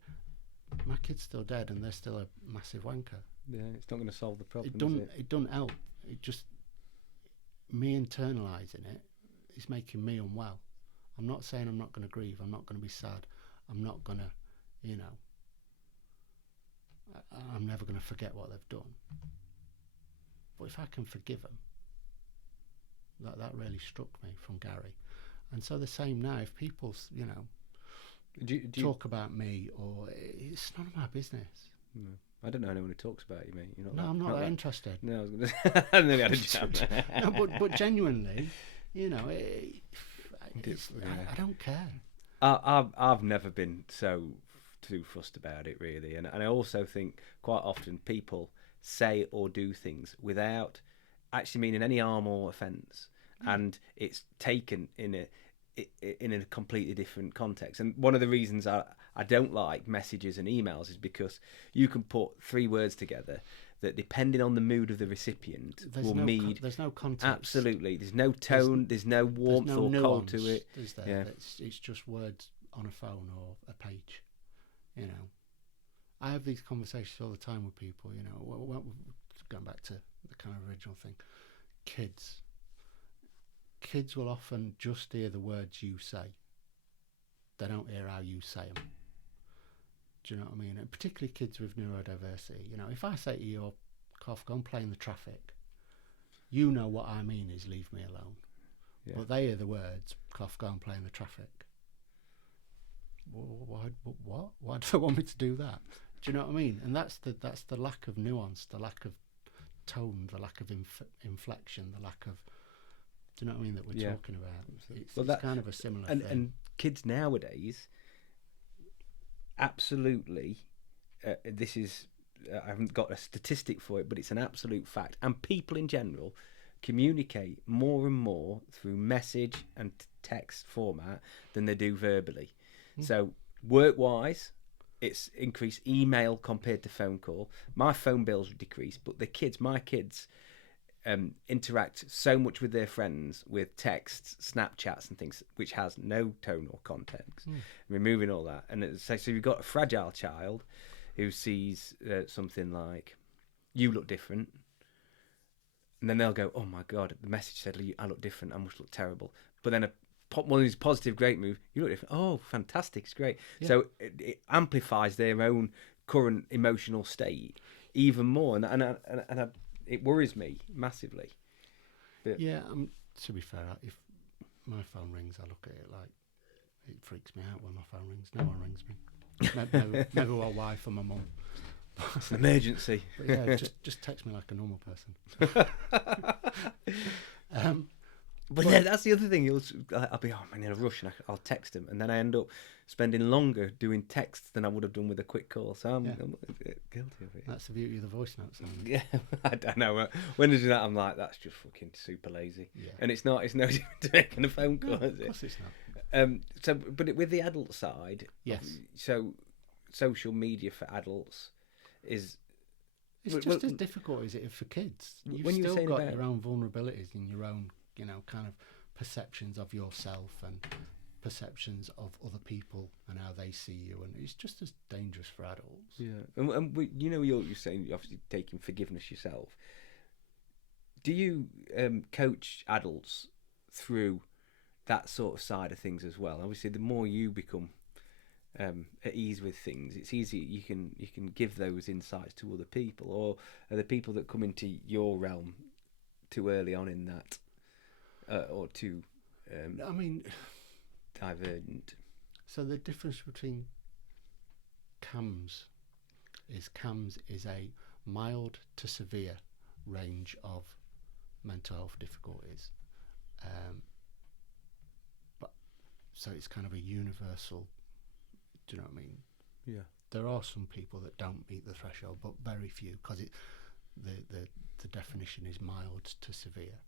my kid's still dead, and they're still a massive wanker. Yeah, it's not going to solve the problem. It doesn't help. It just, me internalising it is making me unwell. I'm not saying I'm not going to grieve. I'm not going to be sad. I'm not going to, I'm never going to forget what they've done. But if I can forgive them, that really struck me from Gary. And so the same now, if people, do you talk about me, or it's none of my business. No. I don't know anyone who talks about you, mate. I'm not that interested. No, I was going to say, I nearly had a jab. No, but genuinely, I don't care. I've never been so too fussed about it, really. And I also think quite often people say or do things without actually meaning any harm or offence. And it's taken in a completely different context. And one of the reasons I don't like messages and emails is because you can put 3 words together that, depending on the mood of the recipient, there's no context. Absolutely. There's no tone, there's no warmth or cold to it. Is there? Yeah. It's just words on a phone or a page. I have these conversations all the time with people, going back to the kind of original thing. Kids will often just hear the words you say. They don't hear how you say them. Do you know what I mean? And particularly kids with neurodiversity. If I say to you, cough, go and play in the traffic, what I mean is leave me alone. Yeah. But they hear the words, cough, go and play in the traffic. What? Why do they want me to do that? Do you know what I mean? And that's the lack of nuance, the lack of tone, the lack of inflection, the lack of... Do you know what I mean, that we're talking about? It's kind of a similar thing. And kids nowadays, absolutely, this is, I haven't got a statistic for it, but it's an absolute fact. And people in general communicate more and more through message and text format than they do verbally. So work-wise, it's increased email compared to phone call. My phone bills decreased, but my kids... interact so much with their friends with texts, Snapchats and things, which has no tone or context. Removing all that, and so you've got a fragile child who sees something like, you look different, and then they'll go, oh my god, the message said I look different, I must look terrible. But then one of these positive, great move, you look different, oh fantastic, it's great. So it amplifies their own current emotional state even more, and it worries me massively. But to be fair, if my phone rings, I look at it like it freaks me out when my phone rings. No one rings me. Maybe my wife or my mum. It's an emergency. But yeah, just text me like a normal person. But yeah, that's the other thing. I'll be, in a rush, and I'll text him, and then I end up spending longer doing texts than I would have done with a quick call. So I'm guilty of it. That's the beauty of the voice notes. Yeah, I don't know. When I do that, I'm like, that's just fucking super lazy. Yeah. And it's no different to making a phone call, is it? Of course it's not. But with the adult side, yes. So social media for adults is... It's just as difficult as it is for kids. You've still got your own vulnerabilities and your own, kind of perceptions of yourself, and perceptions of other people and how they see you, and it's just as dangerous for adults. Yeah, and you're saying you're obviously taking forgiveness yourself. Do you coach adults through that sort of side of things as well? Obviously, the more you become at ease with things, it's easy. You can give those insights to other people, or are the people that come into your realm too early on in that, or too divergent? So the difference between CAMS is a mild to severe range of mental health difficulties. But so it's kind of a universal. Do you know what I mean? Yeah. There are some people that don't meet the threshold, but very few, because the definition is mild to severe,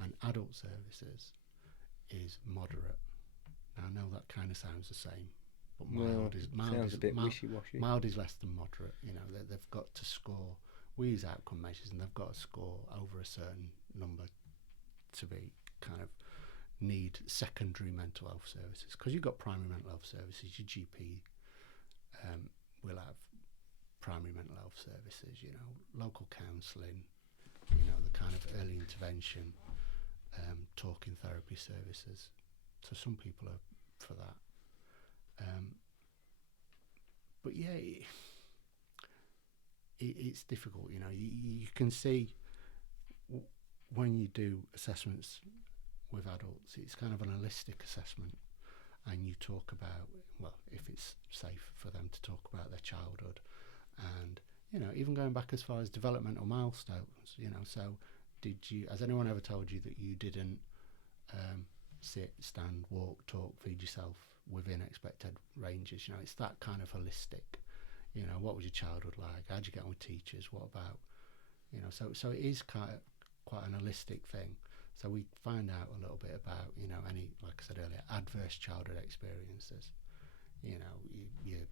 and adult services is moderate. Now, I know that kind of sounds the same, but mild sounds is a bit wishy-washy. Mild is less than moderate. You know, they've got to score. We use outcome measures, and they've got to score over a certain number to be kind of need secondary mental health services. Because you've got primary mental health services, your GP will have primary mental health services. You know, local counselling. You know, the kind of early intervention, talking therapy services. So some people are for that. But yeah, it's difficult. You know, you can see when you do assessments with adults, it's kind of an holistic assessment, and you talk about, well, if it's safe for them to talk about their childhood, and you know, even going back as far as developmental milestones. You know, so has anyone ever told you that you didn't sit, stand, walk, talk, feed yourself within expected ranges? You know, it's that kind of holistic. You know, what was your childhood like? How'd you get on with teachers? What about, you know, so it is quite an holistic thing. So we find out a little bit about, you know, any, like I said earlier, adverse childhood experiences. You know, your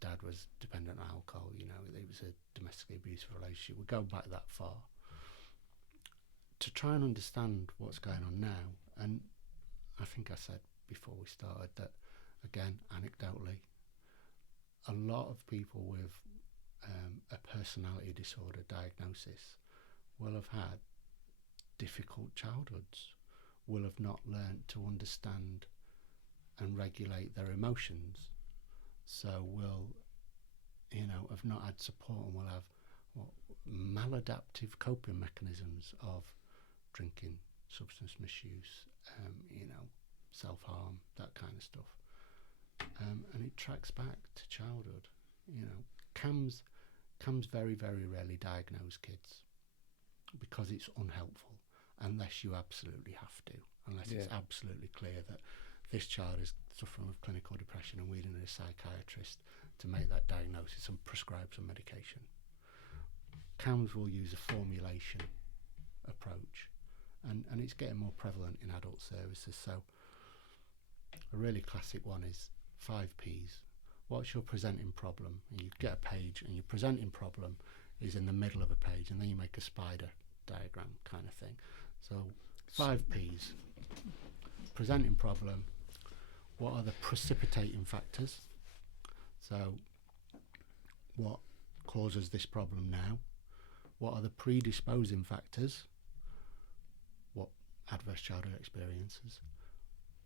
dad was dependent on alcohol, you know, it was a domestically abusive relationship. We go back that far to try and understand what's going on now. And I think I said before we started that, again, anecdotally, a lot of people with a personality disorder diagnosis will have had difficult childhoods, will have not learnt to understand and regulate their emotions, so will, you know, have not had support, and will have maladaptive coping mechanisms of drinking, substance misuse, you know, self-harm, that kind of stuff. And it tracks back to childhood. You know, CAMS very, very rarely diagnose kids because it's unhelpful unless you absolutely have to, unless it's absolutely clear that this child is suffering with clinical depression and we need a psychiatrist to make that diagnosis and prescribe some medication. CAMS will use a formulation approach, and it's getting more prevalent in adult services. So a really classic one is 5 Ps. What's your presenting problem? And you get a page, and your presenting problem is in the middle of a page, and then you make a spider diagram kind of thing. So 5 Ps. Presenting problem. What are the precipitating factors? So what causes this problem now? What are the predisposing factors? What adverse childhood experiences?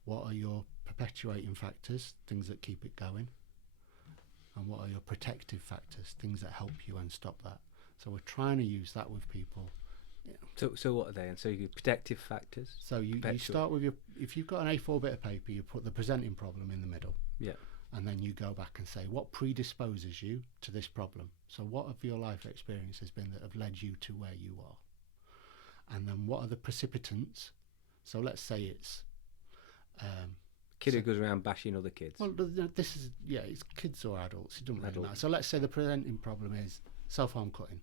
What are your perpetuating factors, things that keep it going? And what are your protective factors, things that help you and stop that? So we're trying to use that with people. So what are they? And so you protective factors. So you start with if you've got an A4 bit of paper, you put the presenting problem in the middle. Yeah. And then you go back and say, what predisposes you to this problem? So what have your life experiences been that have led you to where you are? And then what are the precipitants? So let's say it's kid who goes around bashing other kids. Well, this is, it's kids or adults. It doesn't really matter. So let's say the presenting problem is self-harm cutting.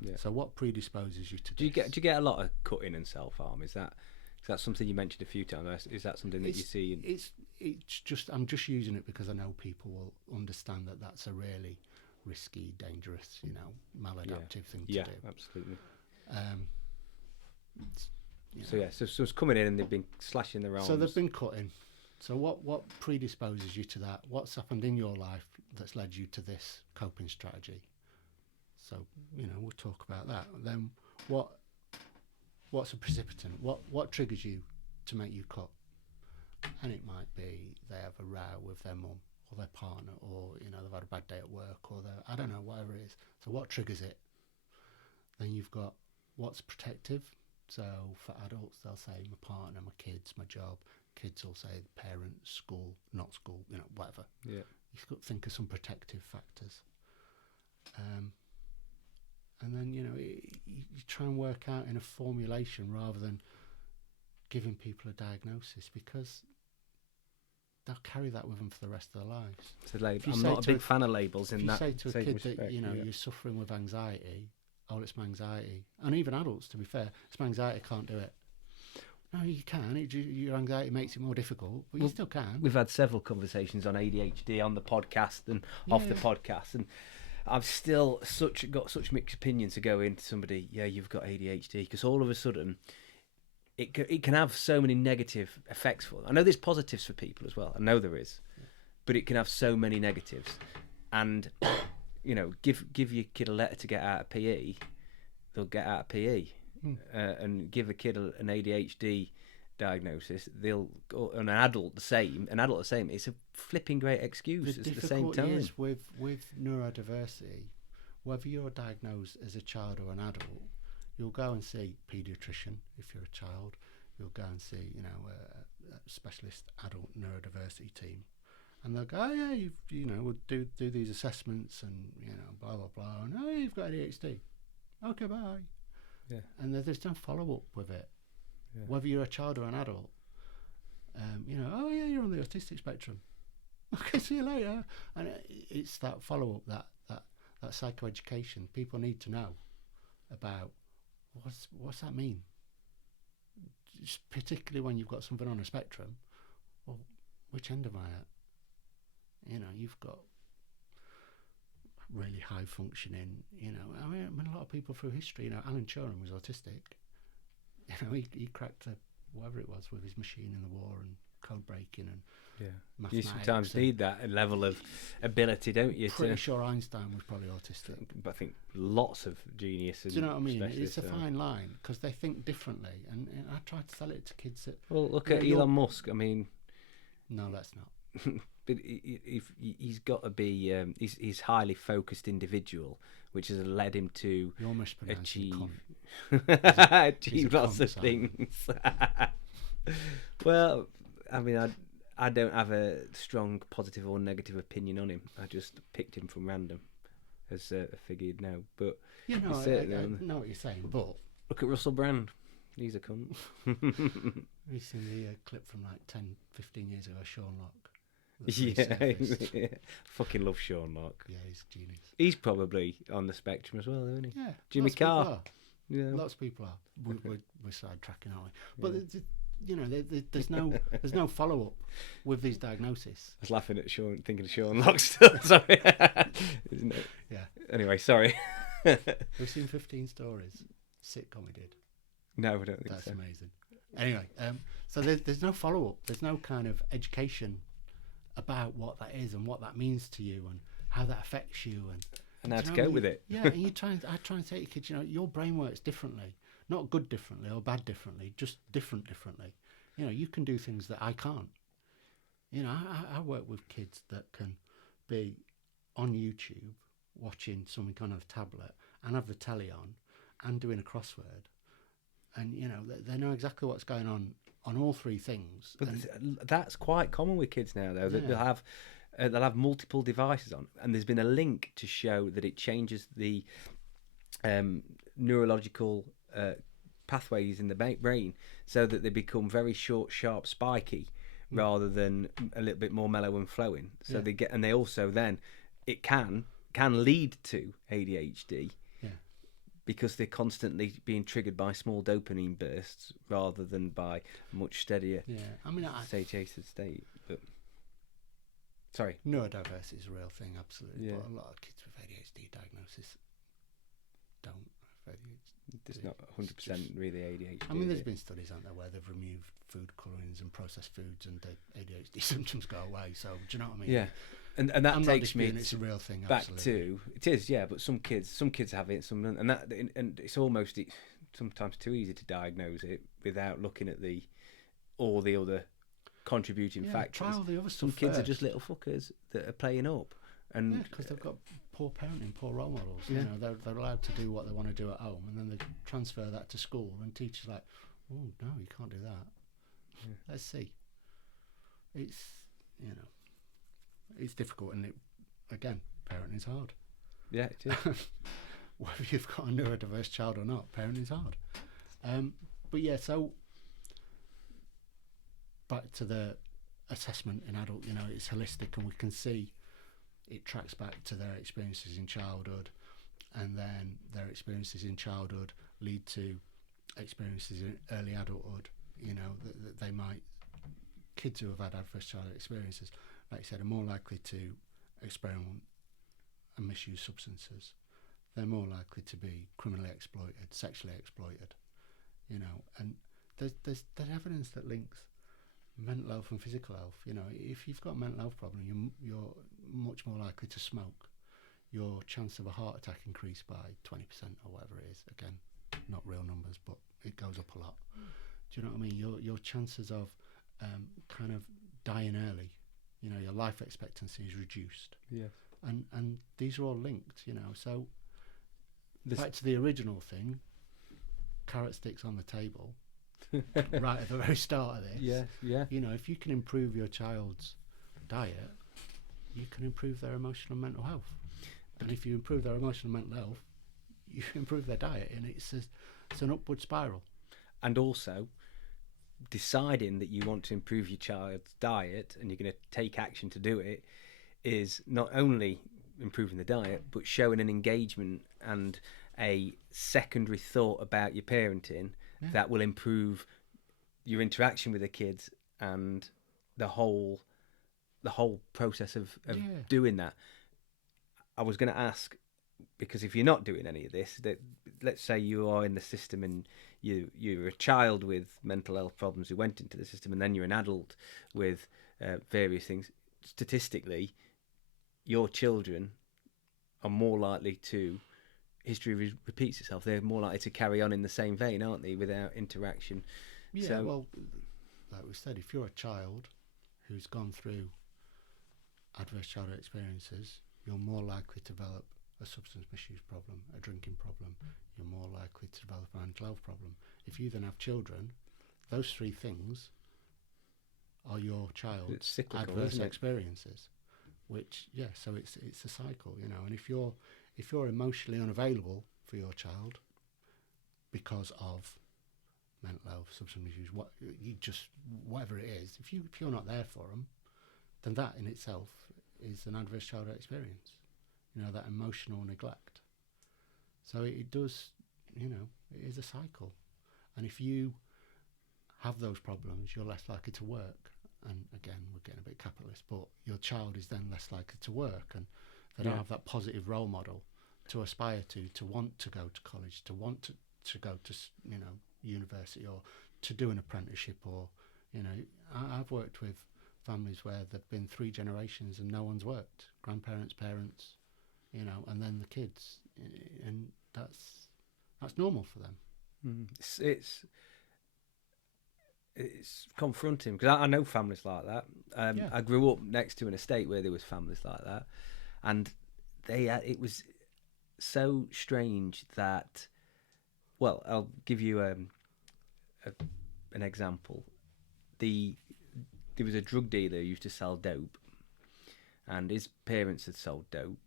Yeah. So what predisposes you to do this? you get a lot of cutting and self-harm? Is that something you mentioned a few times? Is that something that you see? It's just, I'm just using it because I know people will understand that that's a really risky, dangerous, maladaptive thing to do. Yeah, absolutely. So so it's coming in and they've been slashing their arms. So they've been cutting. So what predisposes you to that? What's happened in your life that's led you to this coping strategy? So, we'll talk about that. Then what's a precipitant? What triggers you to make you cut? And it might be they have a row with their mum or their partner, or they've had a bad day at work, or I don't know, whatever it is. So what triggers it? Then you've got what's protective. So for adults, they'll say my partner, my kids, my job. Kids will say parents, school, not school, whatever. Yeah. You've got to think of some protective factors. And then, you try and work out in a formulation rather than giving people a diagnosis, because they'll carry that with them for the rest of their lives. So I'm not a big fan of labels in that. If you say to a kid respect, that, you're suffering with anxiety, oh, it's my anxiety. And even adults, to be fair, it's my anxiety, I can't do it. No, you can. Your anxiety makes it more difficult, but you still can. We've had several conversations on ADHD on the podcast and off the podcast, and I've still got such mixed opinions to go into somebody. Yeah, you've got ADHD, because all of a sudden, it can have so many negative effects for them. I know there's positives for people as well. I know there is, but it can have so many negatives. And give your kid a letter to get out of PE, they'll get out of PE. And give a kid an ADHD diagnosis, an adult the same. It's a flipping great excuse at the same time. Is with neurodiversity, whether you're diagnosed as a child or an adult, you'll go and see a paediatrician. If you're a child, you'll go and see a specialist adult neurodiversity team, and they'll go, oh yeah, we'll do these assessments and blah blah blah, and oh, you've got ADHD. Okay, bye. Yeah. And there's no follow-up with it, yeah. Whether you're a child or an adult. Oh yeah, you're on the autistic spectrum. Okay, see you later. And it's that follow-up, that psychoeducation. People need to know about what's that mean. Just particularly when you've got something on a spectrum. Well, which end am I at? You've got really high functioning, I mean a lot of people through history, Alan Turing was autistic. He cracked whatever it was with his machine in the war and code breaking and you sometimes need that level of ability, don't you? Pretty sure Einstein was probably autistic. But I think lots of geniuses. Do you know what I mean? It's a fine line, because they think differently, and I try to sell it to kids that. Well, look at Elon Musk. I mean, no, let's not. But he's got to be he's highly focused individual, which has led him to achieve lots of things. Well, I mean, I don't have a strong positive or negative opinion on him. I just picked him from random, as I figured now. But I know what you're saying. But look at Russell Brand. He's a cunt. Have you seen the clip from like 10, 15 years ago, Sean Locke? Yeah. Fucking love Sean Locke. Yeah, he's a genius. He's probably on the spectrum as well, isn't he? Yeah. Jimmy Carr. Yeah. Lots of people are. We're sidetracking, aren't we? But there's no follow up with these diagnoses. I was laughing at Sean, thinking of Sean Locke still. Sorry. Isn't it? Yeah. Anyway, sorry. We've seen 15 Stories. Sitcom we did. No, I don't think That's so. amazing. Anyway, so there's no follow up. There's no kind of education about what that is and what that means to you and how that affects you and how to go with it. Yeah, and I try and say to kids, your brain works differently, not good differently or bad differently, just differently. You can do things that I can't. I work with kids that can be on YouTube watching something on a tablet and have the telly on and doing a crossword, and they know exactly what's going on all three things. But that's quite common with kids now, though. Yeah. They'll have multiple devices on, and there's been a link to show that it changes the neurological pathways in the brain, so that they become very short, sharp, spiky, rather than a little bit more mellow and flowing. So they also then it can lead to ADHD. Because they're constantly being triggered by small dopamine bursts rather than by much steadier, satiated state. But sorry, neurodiversity is a real thing, absolutely. Yeah. But a lot of kids with ADHD diagnosis don't. but It's not 100% really ADHD. I mean, there's been studies, aren't there, where they've removed food colourings and processed foods, and the ADHD symptoms go away. So do you know what I mean? Yeah, and that I'm takes me it's a real thing. back Absolutely. to it is, yeah. But some kids have it, some and that and it's almost sometimes too easy to diagnose it without looking at all the other contributing factors. Try all the other Some stuff kids first. are just little fuckers that are playing up, and because they've got poor parenting, poor role models. Yeah. You know, they're allowed to do what they want to do at home, and then they transfer that to school, and teachers are like, oh no, you can't do that. Yeah. Let's see. It's it's difficult, and again, parenting is hard. yeah, it is. Whether you've got a neurodiverse child or not, parenting is hard. But yeah, so back to the assessment in adult, it's holistic, and we can see it tracks back to their experiences in childhood, and then their experiences in childhood lead to experiences in early adulthood. That they might, kids who have had adverse childhood experiences, like you said, are more likely to experiment and misuse substances. They're more likely to be criminally exploited, sexually exploited, and there's evidence that links mental health and physical health. If you've got a mental health problem, you're much more likely to smoke. Your chance of a heart attack increased by 20% or whatever it is. Again, not real numbers, but it goes up a lot. Do you know what I mean? Your chances of kind of dying early, your life expectancy is reduced. Yes. And these are all linked, So back to the original thing, carrot sticks on the table, right at the very start of this. Yeah. If you can improve your child's diet, you can improve their emotional and mental health. And if you improve their emotional and mental health, you improve their diet, and it's an upward spiral. And also, deciding that you want to improve your child's diet and you're going to take action to do it is not only improving the diet, but showing an engagement and a secondary thought about your parenting that will improve your interaction with the kids and the whole process of doing that. I was going to ask, because if you're not doing any of this, that let's say you are in the system and you're a child with mental health problems who went into the system, and then you're an adult with various things. Statistically, your children are more likely to, history repeats itself, they're more likely to carry on in the same vein, aren't they, without interaction? Yeah, so, well, like we said, if you're a child who's gone through adverse childhood experiences, you're more likely to develop a substance misuse problem, a drinking problem. You're more likely to develop a mental health problem. If you then have children, those three things are your child's it's cyclical, adverse isn't it? experiences. Which, so it's a cycle, And if you're emotionally unavailable for your child because of mental health, substance misuse, whatever it is, if you're not there for them, then that in itself is an adverse childhood experience. That emotional neglect. So it does, it is a cycle. And if you have those problems, you're less likely to work. And again, we're getting a bit capitalist, but your child is then less likely to work, and they don't have that positive role model to aspire to want to go to college, to want to go to university, or to do an apprenticeship, or I've worked with families where there've been 3 generations and no one's worked, grandparents, parents, and then the kids, and that's normal for them. It's confronting, because I know families like that. I grew up next to an estate where there was families like that, and it was so strange that, well, I'll give you an example. There was a drug dealer who used to sell dope, and his parents had sold dope,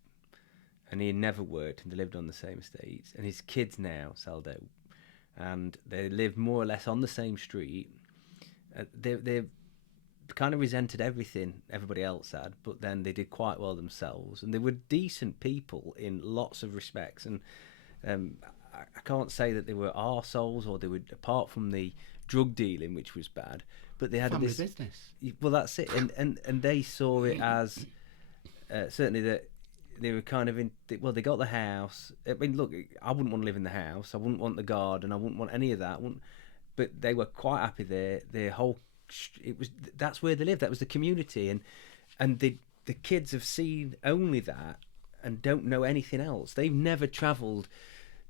and he had never worked, and they lived on the same estate, and his kids now sell dope, and they live more or less on the same street. They kind of resented everything everybody else had, but then they did quite well themselves, and they were decent people in lots of respects. And I can't say that they were arseholes, or they were, apart from the drug dealing, which was bad, but they had family this business. Well, that's it, and they saw it as certainly that they were kind of well, they got the house. I mean, look, I wouldn't want to live in the house. I wouldn't want the garden. I wouldn't want any of that. But they were quite happy there. Their whole that's where they lived. That was the community, and the kids have seen only that and don't know anything else. They've never travelled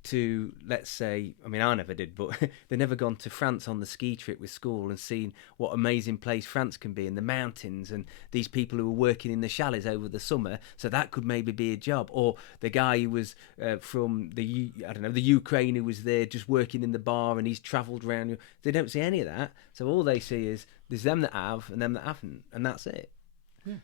to, let's say, I mean, I never did, but they've never gone to France on the ski trip with school and seen what amazing place France can be, and the mountains, and these people who were working in the chalets over the summer, so that could maybe be a job. Or the guy who was from the Ukraine, who was there just working in the bar, and he's travelled around. They don't see any of that, so all they see is there's them that have and them that haven't, and that's it. Yeah.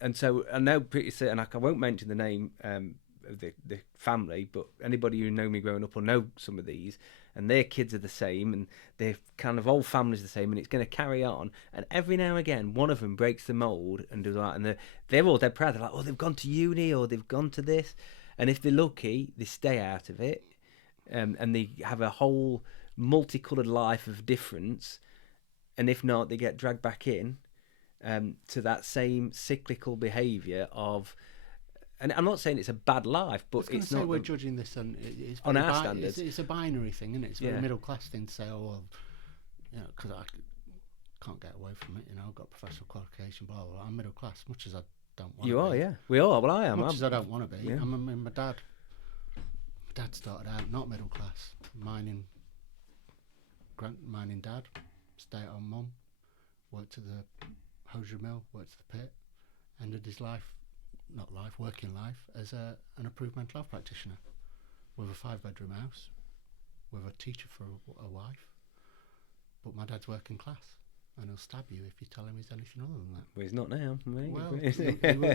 And so I know pretty certain, I won't mention the name of the family, but anybody who know me growing up will know some of these, and their kids are the same, and their kind of whole family's the same, and it's going to carry on. And every now and again, one of them breaks the mould and does that, and they're all dead proud. They're like, oh, they've gone to uni, or they've gone to this, and if they're lucky, they stay out of it, and they have a whole multicoloured life of difference. And if not, they get dragged back in to that same cyclical behaviour of. And I'm not saying it's a bad life, but it's not. We're judging this on our standards. It's a binary thing, isn't it? It's a very Yeah. middle class thing to say, oh, well, because I can't get away from it. I've got professional qualification, blah blah blah. I'm middle class, much as I don't want. You are, yeah. We are. Well, I am. Much as I don't want to be. Yeah. My dad started out not middle class, mining dad, stay at home mum, worked at the hosiery mill, worked at the pit, ended his working life as an approved mental health practitioner with a 5-bedroom house, with a teacher for a wife. But my dad's working class, and he'll stab you if you tell him he's anything other than that. Well, he's not now. Well,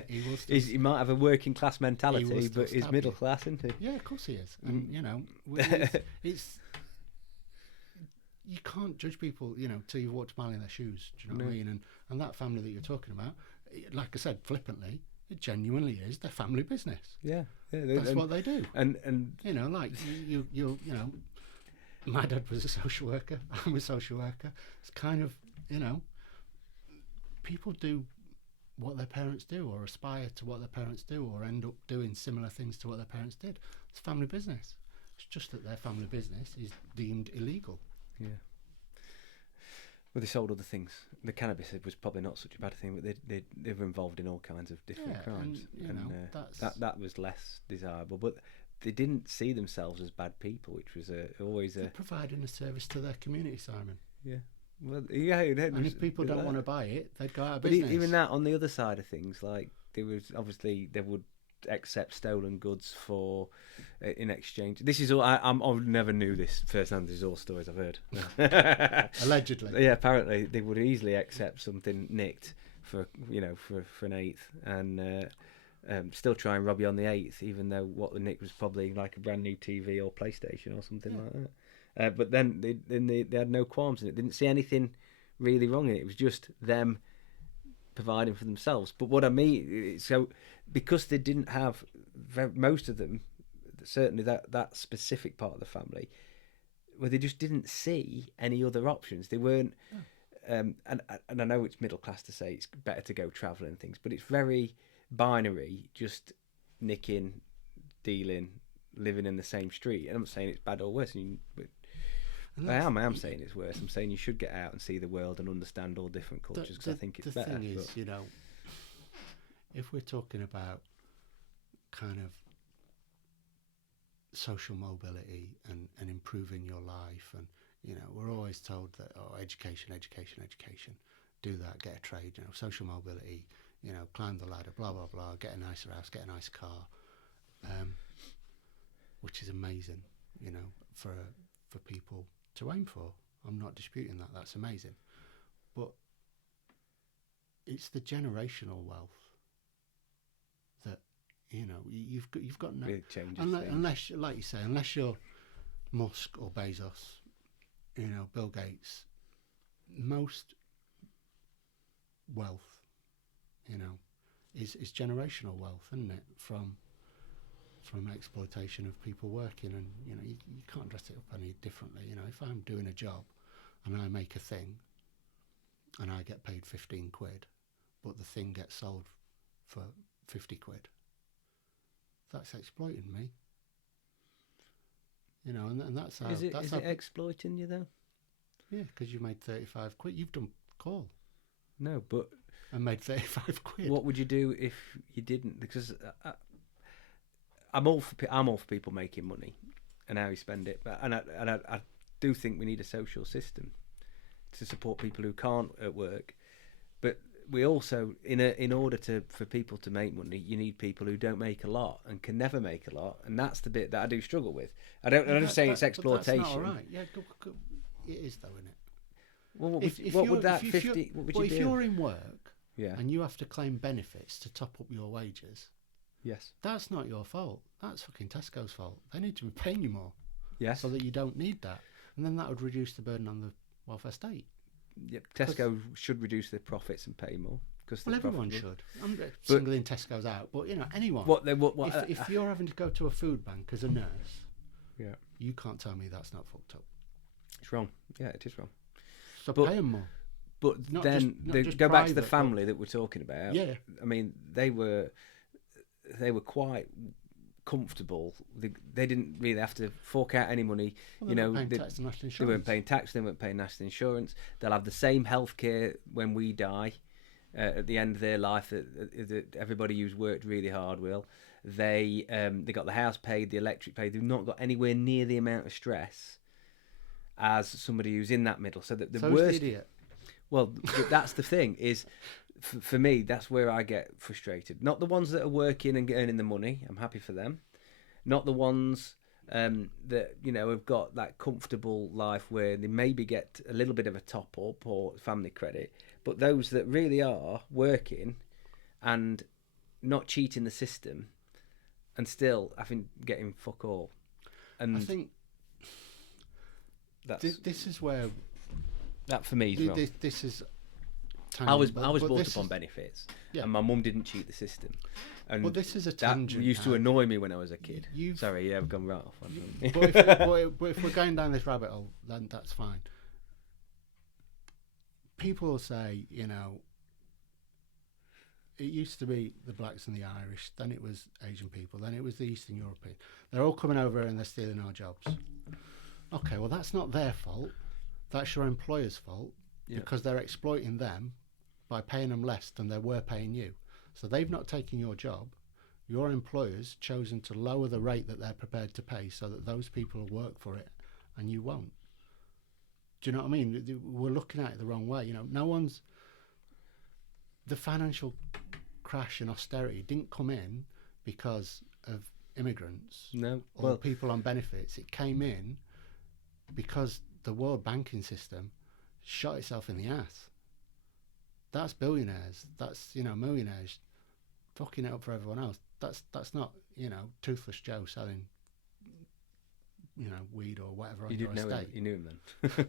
he will still, he might have a working class mentality, but he's middle you. class, isn't he? Yeah, of course he is. And it's you can't judge people, till you've walked a mile in their shoes. Do you know what I mean? And that family that you're talking about, like I said, flippantly, it genuinely is their family business. Yeah, that's what they do. And like you my dad was a social worker. I'm a social worker. It's kind of people do what their parents do, or aspire to what their parents do, or end up doing similar things to what their parents did. It's family business. It's just that their family business is deemed illegal. Yeah. Well, they sold other things. The cannabis was probably not such a bad thing, but they were involved in all kinds of different crimes, that was less desirable. But they didn't see themselves as bad people, which was always They're providing a service to their community, Simon. Yeah. Well, yeah. And if people don't want to buy it, they'd go out of but business. Even that, on the other side of things, like there was obviously they would accept stolen goods for in exchange. This is all I never knew this firsthand. This is all stories I've heard. Allegedly. Yeah, apparently they would easily accept something nicked for an eighth, and still try and rob you on the eighth, even though what the nick was probably like a brand new TV or PlayStation or something like that. But then they had no qualms in it. They didn't see anything really wrong in it. It was just them providing for themselves. But what I mean, so because they didn't have most of them, certainly that specific part of the family, where they just didn't see any other options. They weren't, and I know it's middle class to say it's better to go travelling and things, but it's very binary, just nicking, dealing, living in the same street. And I'm not saying it's bad or worse. I am saying it's worse. I'm saying you should get out and see the world and understand all different cultures, because I think it's better. The thing is, if we're talking about kind of social mobility and improving your life, and we're always told that education, do that, get a trade, social mobility, climb the ladder, blah blah blah, get a nicer house, get a nice car, which is amazing, for people to aim for. I'm not disputing that. That's amazing, but it's the generational wealth that you've got no. It changes unless, like you say, unless you're Musk or Bezos, Bill Gates, most wealth, is generational wealth, isn't it? From exploitation of people working, and you can't dress it up any differently. If I'm doing a job and I make a thing and I get paid 15 quid, but the thing gets sold for 50 quid, that's exploiting me. You know, and that's how. Is it that's is how, it exploiting you though? Yeah, because you made 35 quid. You've done call No, but and made 35 quid. what would you do if you didn't? Because I'm all for people making money and how you spend it, but I do think we need a social system to support people who can't at work, but we also in order for people to make money, you need people who don't make a lot and can never make a lot, and that's the bit that I do struggle with. I'm not saying it's exploitation. But that's not all right. Yeah, it is though, isn't it? Well, what would you do? If you're in work, yeah, and you have to claim benefits to top up your wages, yes, that's not your fault. That's fucking Tesco's fault. They need to be paying you more, yes, so that you don't need that, and then that would reduce the burden on the welfare state. Yep, Tesco should reduce their profits and pay more because everyone should. I'm singling Tesco's out, but you know, anyone. If you're having to go to a food bank as a nurse, yeah, you can't tell me that's not fucked up. It's wrong. Yeah, it is wrong. So pay them more. But then go back to the family that we're talking about. Yeah, I mean, they were quite comfortable. They didn't really have to fork out any money. Well, you know, they weren't paying tax. They weren't paying national insurance. They'll have the same healthcare when we die at the end of their life that everybody who's worked really hard will. They got the house paid, the electric paid. They've not got anywhere near the amount of stress as somebody who's in that middle. So that the worst. The idiot. Well, that's the thing is, for me, that's where I get frustrated. Not the ones that are working and earning the money. I'm happy for them. Not the ones that, you know, have got that comfortable life where they maybe get a little bit of a top up or family credit. But those that really are working and not cheating the system and still getting fuck all. And I think this is where that for me is wrong. This is. I was brought up on benefits, and my mum didn't cheat the system. And this is a tangent. That used to annoy me when I was a kid. Sorry, yeah, I've gone right off. But if we're going down this rabbit hole, then that's fine. People will say, you know, it used to be the blacks and the Irish, then it was Asian people, then it was the Eastern European. They're all coming over and they're stealing our jobs. Okay, well, that's not their fault. That's your employer's fault, because they're exploiting them by paying them less than they were paying you. So they've not taken your job. Your employer's chosen to lower the rate that they're prepared to pay so that those people will work for it and you won't. Do you know what I mean? We're looking at it the wrong way. You know, the financial crash and austerity didn't come in because of immigrants or people on benefits. It came in because the world banking system shot itself in the ass. That's billionaires. That's, you know, millionaires fucking it up for everyone else. That's not, you know, Toothless Joe selling, you know, weed or whatever on your estate. You knew him then.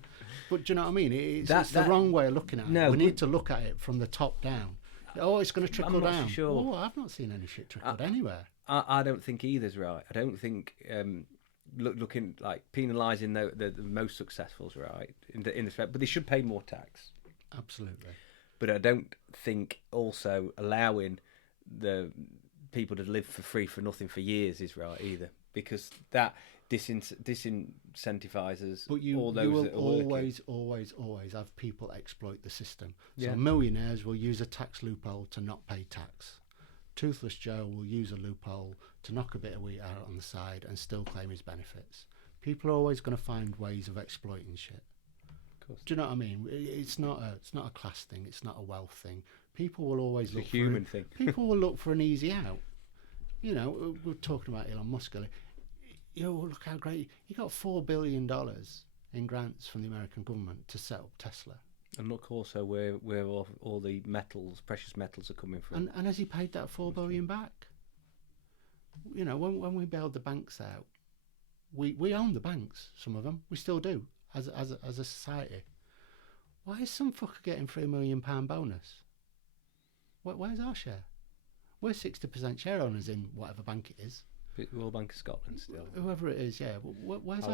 But do you know what I mean? It's the wrong way of looking at it. We need to look at it from the top down. Oh, it's going to trickle down. I'm not sure. Oh, I've not seen any shit trickled anywhere. I don't think either's right. I don't think looking like penalising the most successful's right in respect, but they should pay more tax. Absolutely. But I don't think also allowing the people to live for free for nothing for years is right either, because that disincentivises all those that are working. Always have people exploit the system. So millionaires will use a tax loophole to not pay tax. Toothless Joe will use a loophole to knock a bit of wheat out on the side and still claim his benefits. People are always going to find ways of exploiting shit. Of course. Do you know what I mean? It's not a class thing. It's not a wealth thing. People will always look for a human thing. People will look for an easy out. You know, we're talking about Elon Musk. Look how great he got $4 billion in grants from the American government to set up Tesla. And look also where all the precious metals are coming from. And has he paid that $4 billion back? You know, when we bailed the banks out, we own the banks, some of them. We still do, as a society. Why is some fucker getting £3 million bonus? Where's our share? We're 60% share owners in whatever bank it is. Royal Bank of Scotland still. Whoever it is, yeah. Where's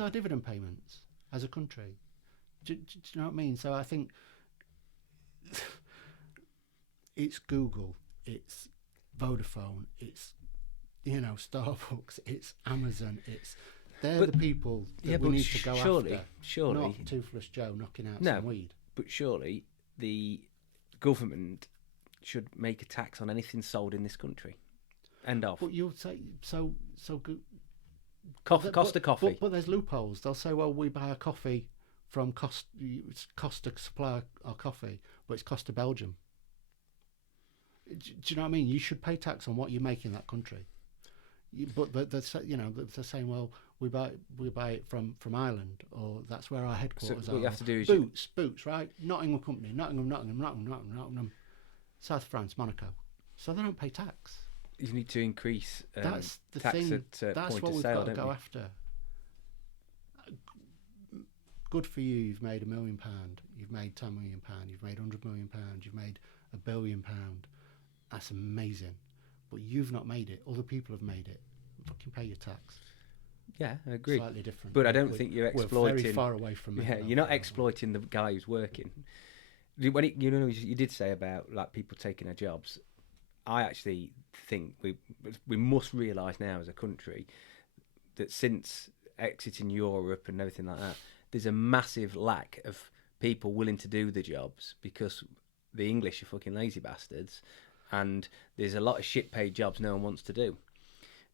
our dividend payments as a country? Do you know what I mean? So I think it's Google, it's Vodafone, it's Starbucks, it's Amazon, they're the people that we need to go surely, after. Surely, not Toothless Joe knocking out no, some weed. but surely the government should make a tax on anything sold in this country. End of. But you'll say so good. Cost of coffee. But there's loopholes. They'll say, well, we buy a coffee from Costa to supply our coffee, but it's Costa Belgium. Do you know what I mean? You should pay tax on what you make in that country. But they're saying, well, we buy it from Ireland, or that's where our headquarters So are. what you have to do is Boots, right? Nottingham company, Nottingham, South France, Monaco. So they don't pay tax. You need to increase That's the tax thing. at That's point what of we've sale, got to don't go we? after. Good for you. You've made £1 million. You've made £10 million. You've made £100 million. You've made £1 billion. That's amazing. But you've not made it. Other people have made it. Fucking pay your tax. Yeah, I agree. Slightly different. But I don't think you're exploiting. We're very far away from it. Yeah, you're not exploiting the guy who's working. When you did say about like people taking their jobs, I actually think we must realise now as a country that since exiting Europe and everything like that, there's a massive lack of people willing to do the jobs because the English are fucking lazy bastards, and there's a lot of shit paid jobs no one wants to do.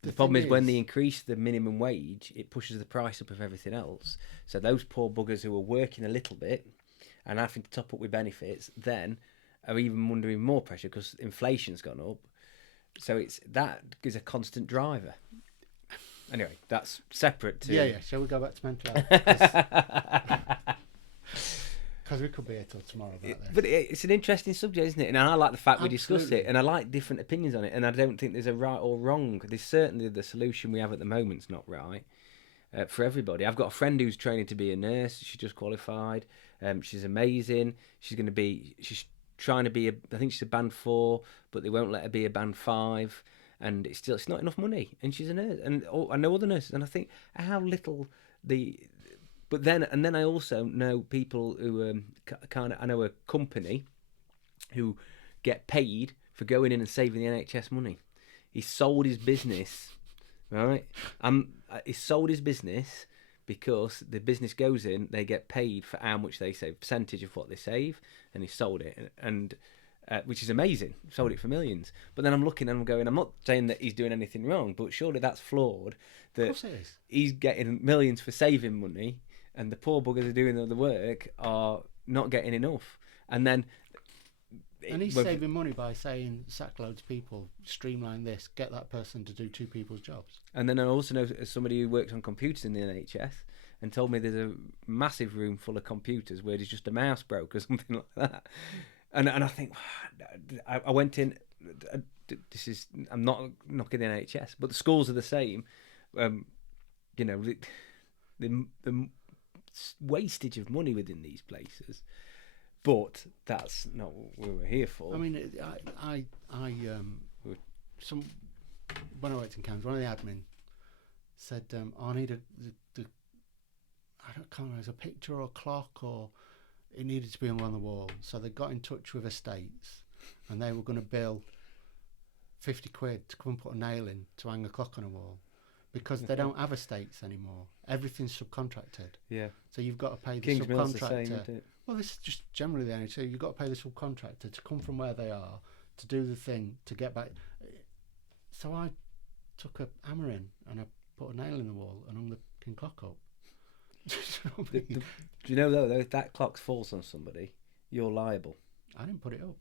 The problem is when they increase the minimum wage, it pushes the price up of everything else. So those poor buggers who are working a little bit and having to top up with benefits then are even under even more pressure because inflation's gone up. So that is a constant driver. Anyway, that's separate to... Yeah. Shall we go back to mental health? Because we could be here till tomorrow about this. But it's an interesting subject, isn't it? And I like the fact we discuss Absolutely. it, and I like different opinions on it, and I don't think there's a right or wrong. There's certainly the solution we have at the moment's not right for everybody. I've got a friend who's training to be a nurse. She just qualified. She's amazing. She's trying to be I think she's a band 4, but they won't let her be a band 5, and it's not enough money. And she's a nurse, and I know other nurses, and I think how little But then I also know people who I know a company who get paid for going in and saving the NHS money. He sold his business, right? He sold his business because the business goes in, they get paid for how much they save, percentage of what they save, and he sold it, and which is amazing. Sold it for millions. But then I'm looking and I'm going, I'm not saying that he's doing anything wrong, but surely that's flawed. That Of course it is. He's getting millions for saving money, and the poor buggers are doing all the work are not getting enough. And then... And he's saving money by saying, sack loads of people, streamline this, get that person to do 2 people's jobs. And then I also know somebody who works on computers in the NHS and told me there's a massive room full of computers where there's just a mouse broke or something like that. And I think, I went in, I'm not knocking the NHS, but the schools are the same. The wastage of money within these places. But that's not what we were here for. I mean, when I worked in Cambridge, one of the admin said, I need I can't remember, it was a picture or a clock, or it needed to be on the wall. So they got in touch with estates, and they were going to bill 50 quid to come and put a nail in to hang a clock on a wall, because they don't have estates anymore. Everything's subcontracted. Yeah. So you've got to pay the King's Mill's subcontractor. the same, isn't it? Well, this is just generally the NHS. You've got to pay the subcontractor to come from where they are to do the thing to get back. So I took a hammer in and I put a nail in the wall and hung the fucking clock up. Do you know though, if that clock falls on somebody, you're liable. I didn't put it up.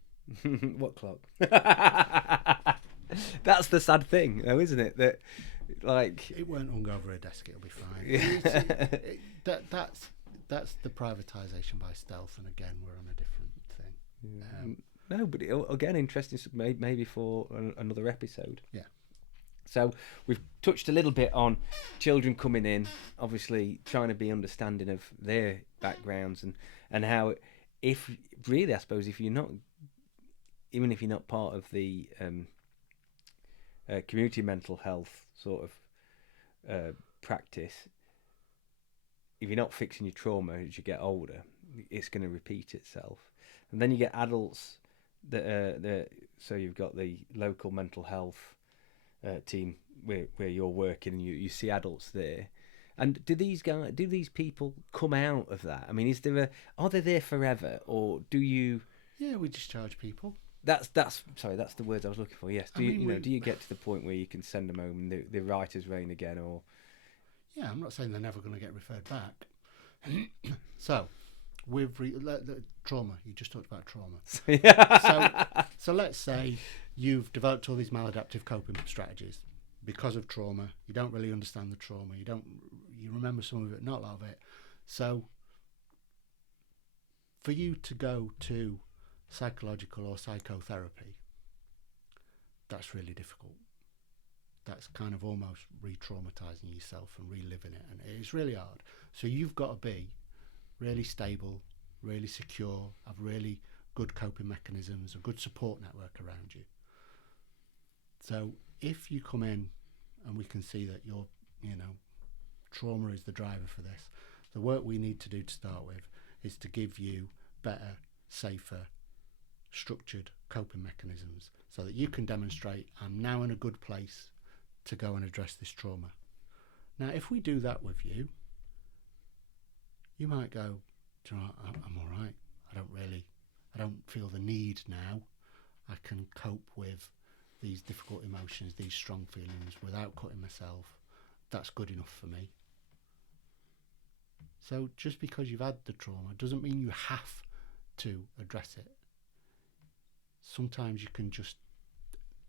What clock? That's the sad thing, though, isn't it? That like it weren't hung over a desk. It'll be fine. That's the privatisation by stealth, and again, we're on a different thing. No, but again, interesting. Maybe for another episode. Yeah. So we've touched a little bit on children coming in, obviously trying to be understanding of their backgrounds and how, if really, I suppose, if you're not, even if you're not part of the community mental health sort of practice, if you're not fixing your trauma as you get older, it's going to repeat itself. And then you get adults so you've got the local mental health team where you're working, and you see adults there. And do these people come out of that? I mean, are they there forever, or do you? Yeah, we discharge people. That's sorry, that's the words I was looking for. Yes, do do you get to the point where you can send them home and the writer's reign again, or? Yeah, I'm not saying they're never going to get referred back. So, with trauma, you just talked about trauma. So let's say you've developed all these maladaptive coping strategies because of trauma. You don't really understand the trauma. You remember some of it, not a lot of it. So, for you to go to psychological or psychotherapy, that's really difficult. That's kind of almost re-traumatizing yourself and reliving it, and it's really hard. So you've got to be really stable, really secure, have really good coping mechanisms, a good support network around you. So if you come in and we can see that your, trauma is the driver for this, the work we need to do to start with is to give you better, safer, structured coping mechanisms so that you can demonstrate, I'm now in a good place to go and address this trauma. Now, if we do that with you, you might go, do you know what, I'm all right. I don't feel the need now. I can cope with these difficult emotions, these strong feelings without cutting myself. That's good enough for me. So just because you've had the trauma doesn't mean you have to address it. Sometimes you can just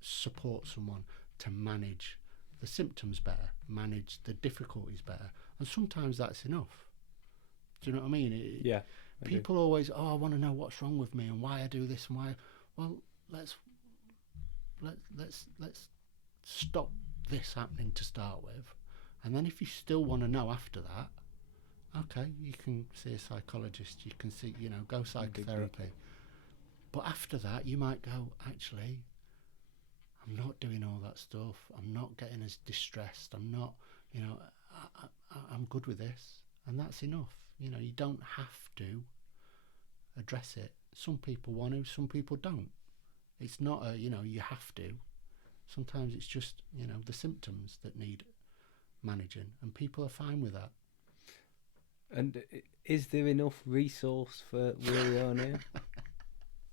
support someone to manage the symptoms better, manage the difficulties better, and sometimes that's enough. Do you know what I mean? Yeah. People always, I want to know what's wrong with me and why I do this and why. Well, let's stop this happening to start with, and then if you still want to know after that, okay, you can see a psychologist. You can see, go psychotherapy. But after that, you might go, actually, I'm not doing all that stuff. I'm not getting as distressed. I'm not, I'm good with this, and that's enough. You don't have to address it. Some people want to, some people don't. It's not you have to. Sometimes it's just, the symptoms that need managing, and people are fine with that. And is there enough resource for where we are now?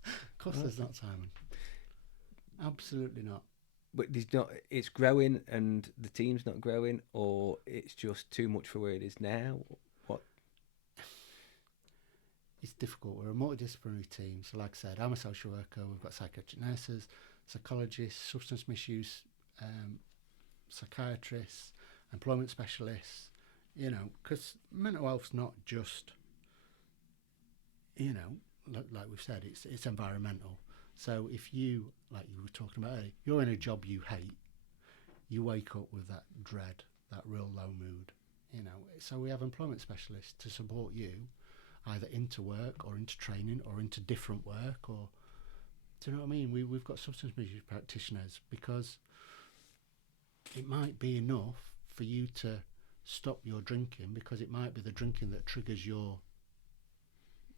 Of course there's not, Simon. Absolutely not. But there's not. It's growing, and the team's not growing, or it's just too much for where it is now. What? It's difficult. We're a multidisciplinary team. So, like I said, I'm a social worker. We've got psychiatric nurses, psychologists, substance misuse, psychiatrists, employment specialists. Because mental health's not just, like we've said, it's environmental. So if you, like you were talking about earlier, you're in a job you hate, you wake up with that dread, that real low mood, So we have employment specialists to support you, either into work or into training or into different work, or, do you know what I mean? We've got substance misuse practitioners, because it might be enough for you to stop your drinking, because it might be the drinking that triggers your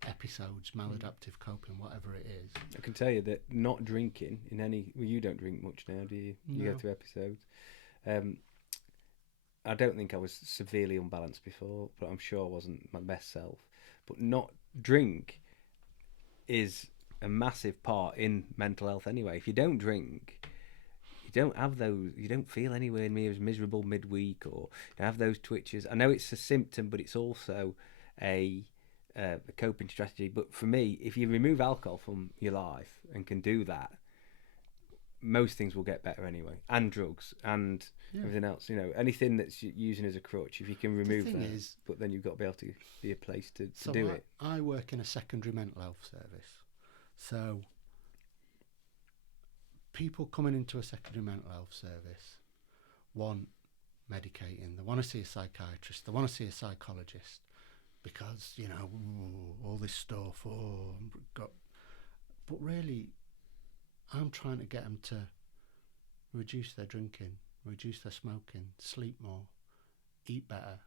episodes, maladaptive coping, whatever it is. I can tell you that not drinking in any... Well, you don't drink much now, do you? You No. go through episodes. I don't think I was severely unbalanced before, but I'm sure I wasn't my best self. But not drink is a massive part in mental health anyway. If you don't drink, you don't have those... You don't feel anywhere near as miserable midweek, or you have those twitches. I know it's a symptom, but it's also a coping strategy. But for me, if you remove alcohol from your life and can do that, most things will get better anyway, and drugs and everything else. Anything that's using as a crutch, if you can remove that, but then you've got to be able to be a place to do it. I work in a secondary mental health service, so people coming into a secondary mental health service want medicating. They want to see a psychiatrist. They want to see a psychologist, because all this stuff. But really, I'm trying to get them to reduce their drinking, reduce their smoking, sleep more, eat better.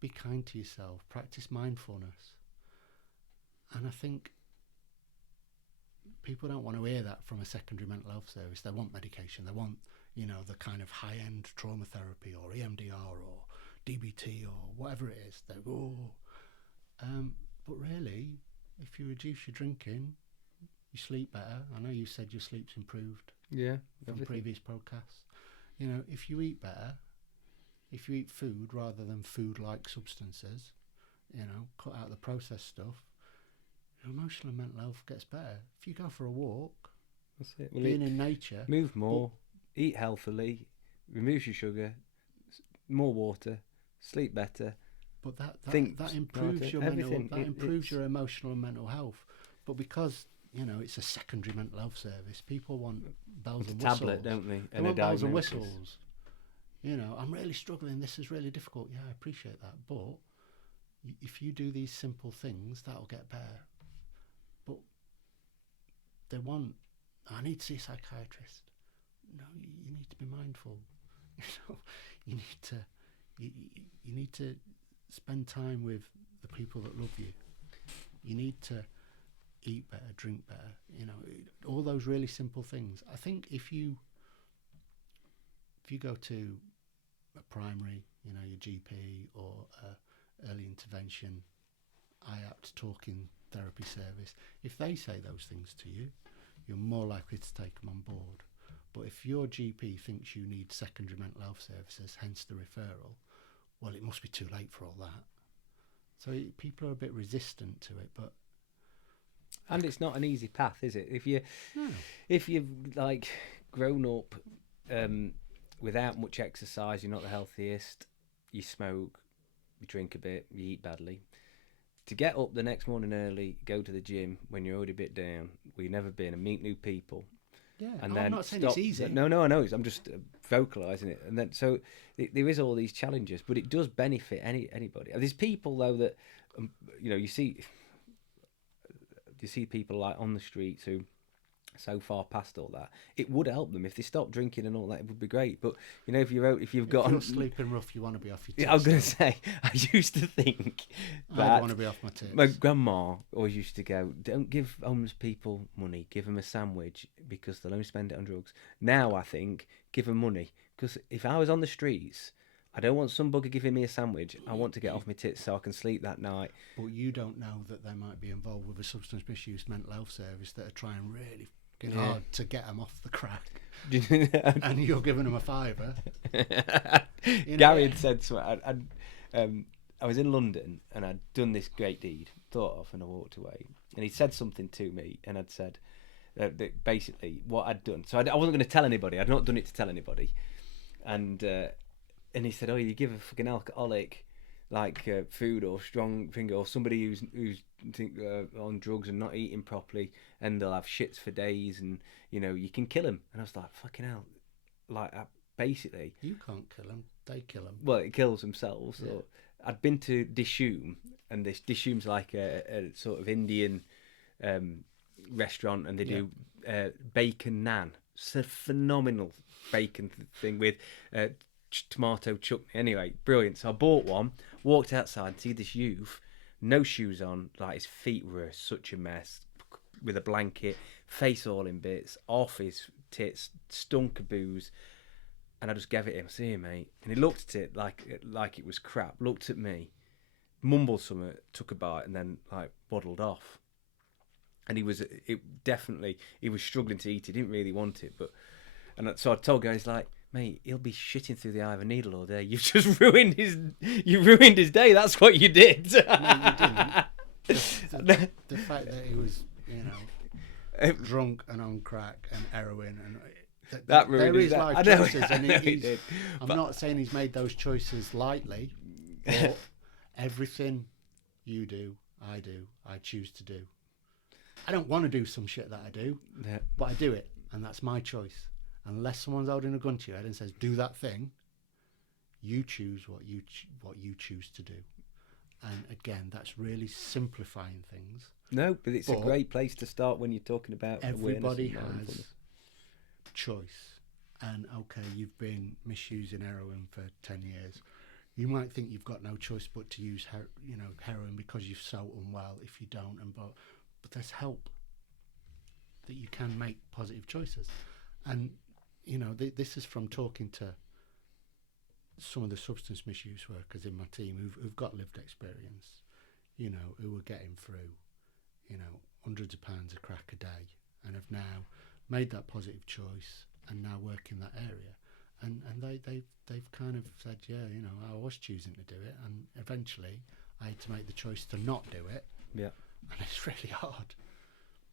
Be kind to yourself, practice mindfulness. And I think people don't want to hear that from a secondary mental health service. They want medication. They want, the kind of high-end trauma therapy or EMDR or DBT or whatever it is. They go, but really, if you reduce your drinking, you sleep better. I know you said your sleep's improved. Yeah, from everything. previous podcasts. If you eat better, if you eat food rather than food-like substances, cut out the processed stuff, your emotional and mental health gets better. If you go for a walk, That's it. being in nature, move more, eat healthily, remove your sugar, more water, sleep better. But that improves your improves your emotional and mental health. But because it's a secondary mental health service, people want bells and whistles. Tablet, don't they? They want bells and whistles. I'm really struggling. This is really difficult. Yeah, I appreciate that. But if you do these simple things, that'll get better. But they want, I need to see a psychiatrist. No, you need to be mindful. You need to spend time with the people that love you. You need to eat better, drink better. All those really simple things. I think if you go to a primary, your GP or early intervention, IAPT talking therapy service, if they say those things to you, you're more likely to take them on board. But if your GP thinks you need secondary mental health services, hence the referral, well, it must be too late for all that. So people are a bit resistant to it, but. And it's not an easy path, is it? If you've like grown up without much exercise, you're not the healthiest. You smoke, you drink a bit, you eat badly. To get up the next morning early, go to the gym when you're already a bit down, where you've never been, and meet new people. Yeah, and then I'm not saying it's easy. No, I know. I'm just vocalising it. And then so there is all these challenges, but it does benefit anybody. There's people though that you see people like on the streets who so far past all that. It would help them if they stopped drinking and all that. It would be great. But if you're sleeping rough, you want to be off your tits. Yeah, I was going to say. I used to think that I want to be off my tits. My grandma always used to go, "Don't give homeless people money. Give them a sandwich because they'll only spend it on drugs." Now I think give them money because if I was on the streets, I don't want some bugger giving me a sandwich. I want to get off my tits so I can sleep that night. But you don't know that they might be involved with a substance misuse mental health service that are trying really hard to get them off the crack. And you're giving them a fiver. Gary had said so. I was in London and I'd done this great deed, thought of, and I walked away. And he said something to me, and I'd said that basically what I'd done. So I wasn't going to tell anybody. I'd not done it to tell anybody. And he said, "Oh, you give a fucking alcoholic like food or strong finger or somebody who's on drugs and not eating properly, and they'll have shits for days, and you can kill them." And I was like, "Fucking hell!" Like basically, you can't kill them; they kill them. Well, it kills themselves. Yeah. So I'd been to Dishoom, and this Dishoom's like a sort of Indian restaurant, and they do bacon naan. It's a phenomenal bacon thing with tomato chutney. Anyway, brilliant. So I bought one, walked outside, and see this youth, no shoes on, like his feet were such a mess, with a blanket, face all in bits, off his tits, stunk of booze. And I just gave it him. "See you, mate." And he looked at it like it was crap, looked at me, mumbled something, took a bite, and then like waddled off. And he was struggling to eat. He didn't really want it, so I told guys like, "Mate, he'll be shitting through the eye of a needle all day. You've just ruined his day. That's what you did." No, you didn't. The fact that he was, drunk and on crack and heroin and that ruined his day. There is life choices, and he did. I'm not saying he's made those choices lightly. But everything you do, I choose to do. I don't want to do some shit that I do, but I do it, and that's my choice. Unless someone's holding a gun to your head and says, "Do that thing," you choose what you choose to do. And again, that's really simplifying things. No, but it's a great place to start when you're talking about everybody has choice. And okay, you've been misusing heroin for 10 years. You might think you've got no choice but to use heroin because you're so unwell if you don't. But there's help. that you can make positive choices. And you know, this is from talking to some of the substance misuse workers in my team who've got lived experience, you know, who are getting through, you know, hundreds of pounds of crack a day, and have now made that positive choice and now work in that area. And they've kind of said, yeah, you know, I was choosing to do it, and eventually I had to make the choice to not do it. Yeah. And it's really hard.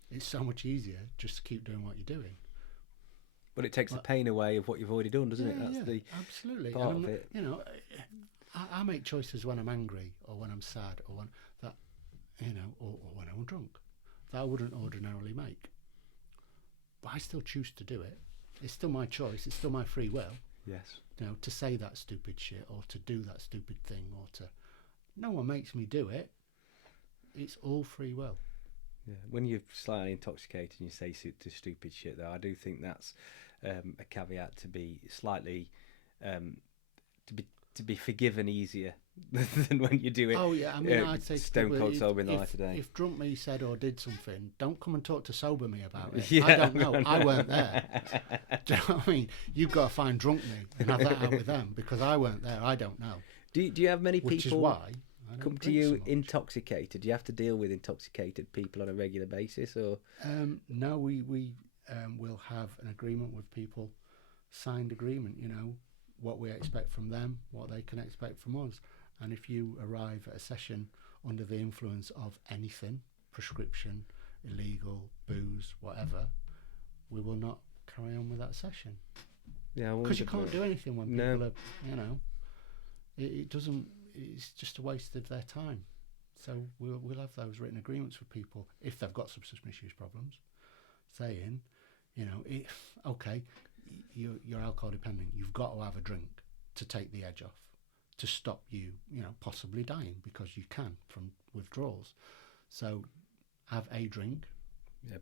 It's so much easier just to keep doing what you're doing. But it takes the pain away of what you've already done, doesn't it? That's the absolutely part of it. You know, I make choices when I'm angry or when I'm sad or when that, you know, or when I'm drunk, that I wouldn't ordinarily make. But I still choose to do it. It's still my choice. It's still my free will. Yes. You know, to say that stupid shit or to do that stupid thing or to... No one makes me do it. It's all free will. Yeah. When you're slightly intoxicated and you say stupid shit, though, I do think that's a caveat to be slightly... to be forgiven easier than when you do it. Oh yeah, I mean, I'd say stone cold sober in the light today. If drunk me said or did something, don't come and talk to sober me about it. Yeah, I don't know. No. I weren't there. Do you know what I mean? You've got to find drunk me and have that out with them because I weren't there. I don't know. Do you have many people? Which is why come to you intoxicated? Do you have to deal with intoxicated people on a regular basis, or? No, we will have an agreement with people, signed agreement. You know, what we expect from them, what they can expect from us. And if you arrive at a session under the influence of anything, prescription, illegal, booze, whatever, we will not carry on with that session. Yeah, because you can't do anything when people are, you know, it doesn't. It's just a waste of their time. So we'll have those written agreements with people if they've got substance misuse problems, saying, you know, okay, you're alcohol dependent. You've got to have a drink to take the edge off, to stop you, you know, possibly dying because you can from withdrawals. So have a drink. Yep.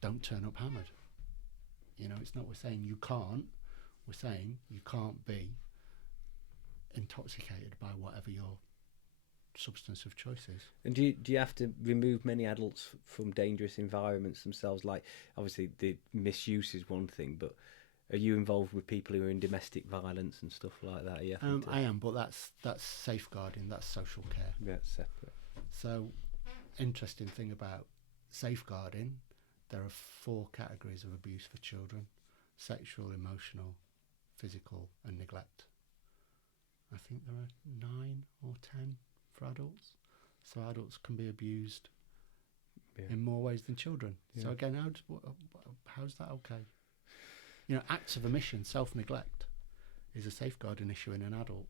Don't turn up hammered. You know, it's not we're saying you can't. We're saying you can't be intoxicated by whatever your substance of choice is. And do you have to remove many adults from dangerous environments themselves? Like, obviously the misuse is one thing, but are you involved with people who are in domestic violence and stuff like that? I am, but that's safeguarding, that's social care. Yeah, it's separate. So, interesting thing about safeguarding, there are 4 categories of abuse for children: sexual, emotional, physical and neglect. I think there are 9 or 10 for adults. So adults can be abused in more ways than children. Yeah. So again, how's that okay? You know, acts of omission, self-neglect, is a safeguarding issue in an adult.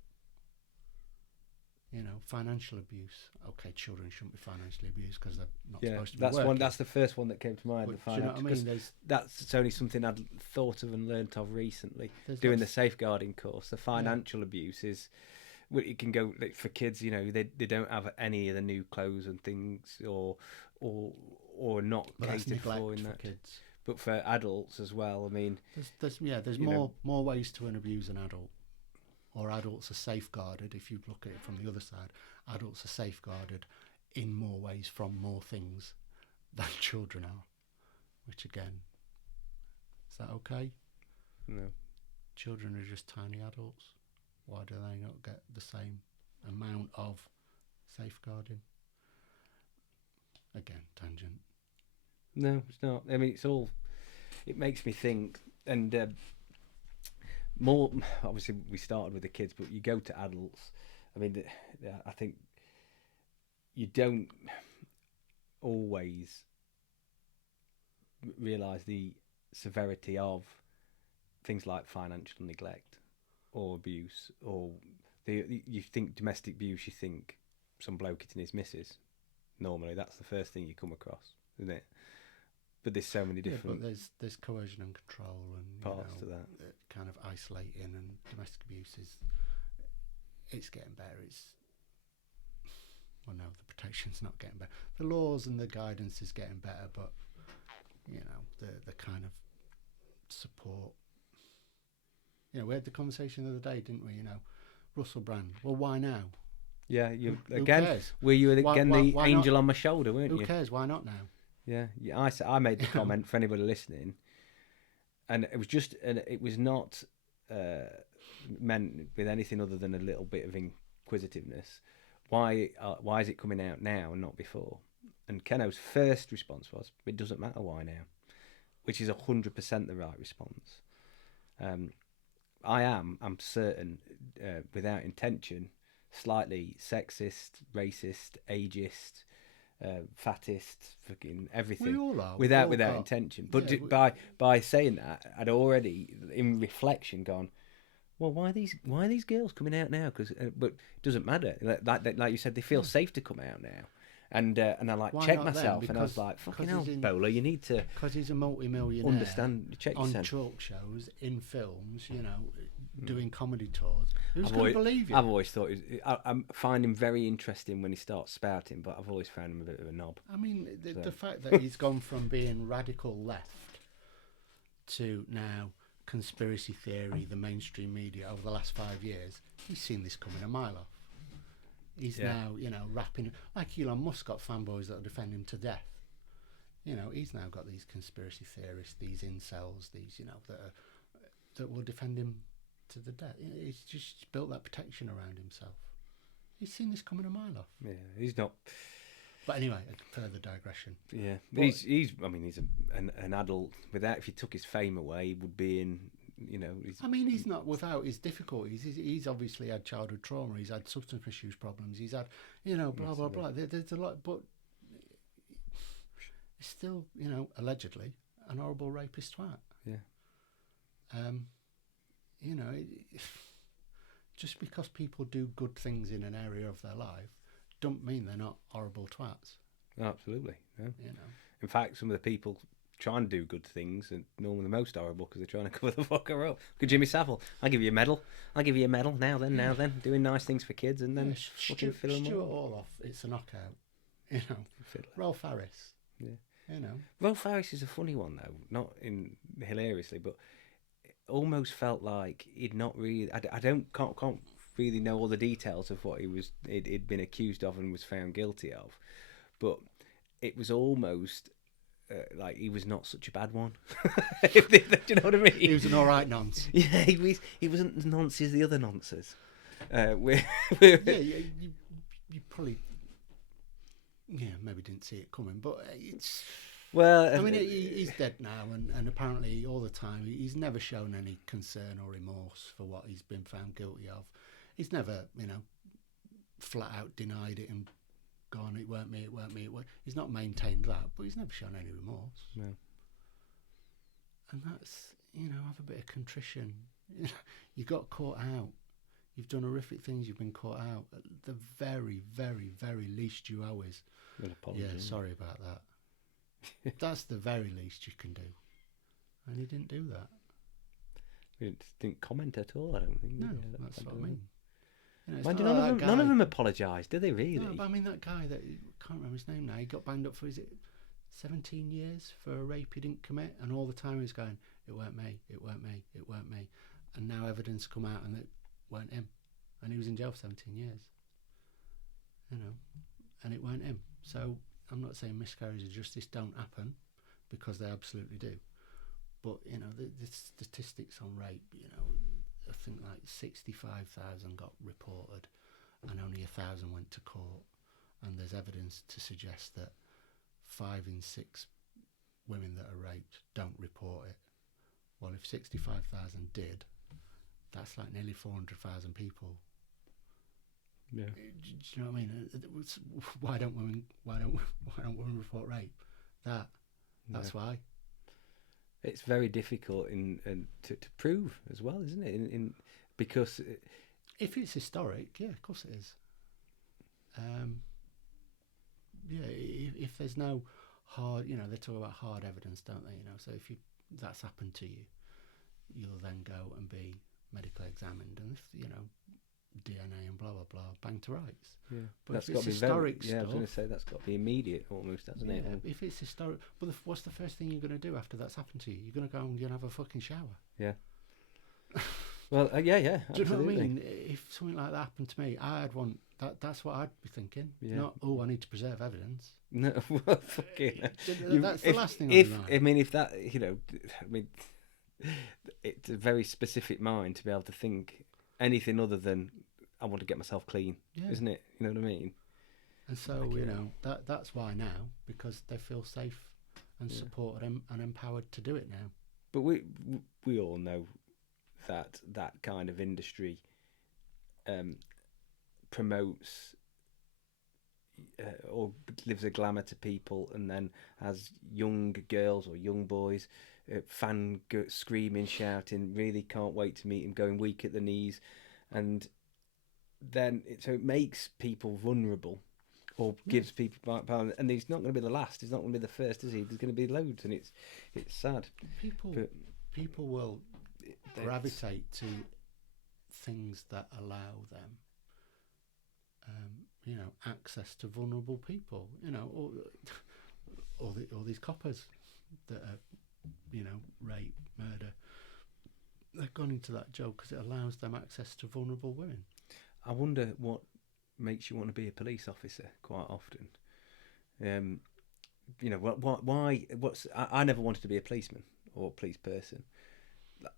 You know, financial abuse. Okay, children shouldn't be financially abused because they're not supposed to be working. That's the first one that came to mind. But, do you know what I mean? That's only something I'd thought of and learnt of recently. Doing the safeguarding course, the financial abuse is. Well, it can go like, for kids. You know, they don't have any of the new clothes and things, or not catered for in that. Kids. But for adults as well. I mean, there's more ways to abuse an adult. Or adults are safeguarded. If you look at it from the other side, adults are safeguarded in more ways from more things than children are. Which again, is that okay? No. Children are just tiny adults. Why do they not get the same amount of safeguarding? Again, tangent. No, it's not. I mean, it makes me think, and more, obviously we started with the kids, but you go to adults. I mean, I think you don't always realise the severity of things like financial neglect or abuse, or you think domestic abuse, you think some bloke hitting his missus. Normally, that's the first thing you come across, isn't it? But there's so many different. But there's coercion and control and parts to that. Kind of isolating, and domestic abuse it's getting better. No, the protection's not getting better. The laws and the guidance is getting better, but you know, the kind of support. You know, we had the conversation the other day, didn't we? You know, Russell Brand. Well, why now? Yeah, who cares? Were you again the why angel not? on my shoulder, weren't you? Who cares? Why not now? Yeah. I made the comment for anybody listening, and it was just, and it was not meant with anything other than a little bit of inquisitiveness. Why is it coming out now and not before? And Keno's first response was, "It doesn't matter why now," which is 100% the right response. I'm certain, without intention, slightly sexist, racist, ageist, fattest, fucking everything. We all are. Without intention. But by saying that, I'd already, in reflection, gone, well, why are these girls coming out now? Because but it doesn't matter. Like you said, they feel safe to come out now. And I checked myself, and I was like, fucking hell, Bowler, you need to, because he's a multi-millionaire, understand, check on yourself. talk shows, in films, doing comedy tours. Who's going to believe you? I've always thought I find him very interesting when he starts spouting, but I've always found him a bit of a knob. I mean, the fact that he's gone from being radical left to now conspiracy theory, the mainstream media over the last 5 years, he's seen this coming a mile off. He's now, rapping like Elon Musk got fanboys that will defend him to death. He's now got these conspiracy theorists, these incels, these that will defend him to the death. He's just built that protection around himself. He's seen this coming a mile off. Yeah, he's not. But anyway, further digression. Yeah, but he's an adult. Without, if you took his fame away, he would be in. He's not without his difficulties. He's obviously had childhood trauma. He's had substance misuse problems. He's had, blah blah blah. There's a lot, but he's still, allegedly an horrible rapist twat. Yeah. Just because people do good things in an area of their life, don't mean they're not horrible twats. Absolutely. No. In fact, some of the people trying to do good things and normally the most horrible because they're trying to cover the fucker up. Look at Jimmy Savile. I'll give you a medal. Now then, doing nice things for kids, and then fucking fill them Stuart all. Orloff, it's a knockout. Rolf Harris. Yeah. Rolf Harris is a funny one though, not in hilariously, but it almost felt like he'd not really. I can't really know all the details of what he'd been accused of and was found guilty of, but it was almost. Like he was not such a bad one. Do you know what I mean? He was an all right nonce. Yeah, he wasn't as nonce as the other nonces. You probably, maybe didn't see it coming, but it's. Well, I mean, he's dead now, and apparently all the time he's never shown any concern or remorse for what he's been found guilty of. He's never, flat out denied it and gone, it weren't me. He's not maintained that, but he's never shown any remorse. No. And that's, have a bit of contrition. You got caught out. You've done horrific things. You've been caught out. At the very, very, very least you owe is, sorry about that. That's the very least you can do. And he didn't do that. He didn't comment at all, I don't think. No, that's what I mean. None of them apologised, did they really? No, but I mean, that guy that, I can't remember his name now, he got banged up for, 17 years for a rape he didn't commit, and all the time he was going, it weren't me. And now evidence come out and it weren't him. And he was in jail for 17 years. And it weren't him. So I'm not saying miscarriages of justice don't happen, because they absolutely do. But, the statistics on rape, I think like 65,000 got reported and only 1,000 went to court, and there's evidence to suggest that 5 in 6 women that are raped don't report it. Well, if 65,000 did, that's like nearly 400,000 people. Yeah. Do you know what I mean? Why don't women report rape? That's why. It's very difficult to prove as well, isn't it? Because if it's historic, yeah, of course it is. If there's no hard, they talk about hard evidence, don't they? So if that's happened to you, you'll then go and be medically examined, and if DNA and blah blah blah, bang to rights. Yeah, but that's if got it's to be historic stuff, I was going to say that's got to be immediate, almost, hasn't it? If it's historic, but what's the first thing you're going to do after that's happened to you? You're going to go and you're going to have a fucking shower. Yeah. Well, yeah, Do you know absolutely. what I mean? If something like that happened to me, I'd want that. That's what I'd be thinking. Yeah. Not, oh, I need to preserve evidence. No, well, fucking. That's the last thing on your mind. I mean, if that, I mean, it's a very specific mind to be able to think anything other than I want to get myself clean, Yeah. isn't it? You know what I mean? And so, that's why now, because they feel safe and supported and empowered to do it now. But we all know that kind of industry promotes or gives a glamour to people, and then has young girls or young boys screaming, shouting, really can't wait to meet him, going weak at the knees, and then it makes people vulnerable, or gives people power. And he's not going to be the last. He's not going to be the first, is he? There's going to be loads, and it's sad. People will gravitate to things that allow them, access to vulnerable people. All these coppers that are, rape, murder. They've gone into that job because it allows them access to vulnerable women. I wonder what makes you want to be a police officer quite often. Why? I never wanted to be a policeman or a police person.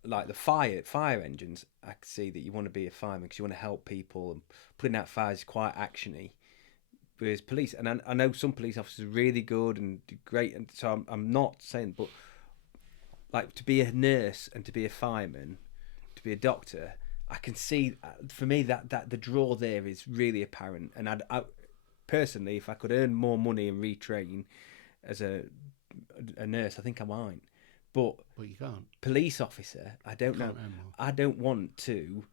Like the fire engines, I can see that you want to be a fireman because you want to help people, and putting out fires is quite actiony. Whereas police, and I know some police officers are really good and do great, and so I'm not saying, but like to be a nurse and to be a fireman, to be a doctor, I can see for me that the draw there is really apparent. And I personally, if I could earn more money and retrain as a nurse, I think I might. But you can't. Police officer, I don't know. I don't want to,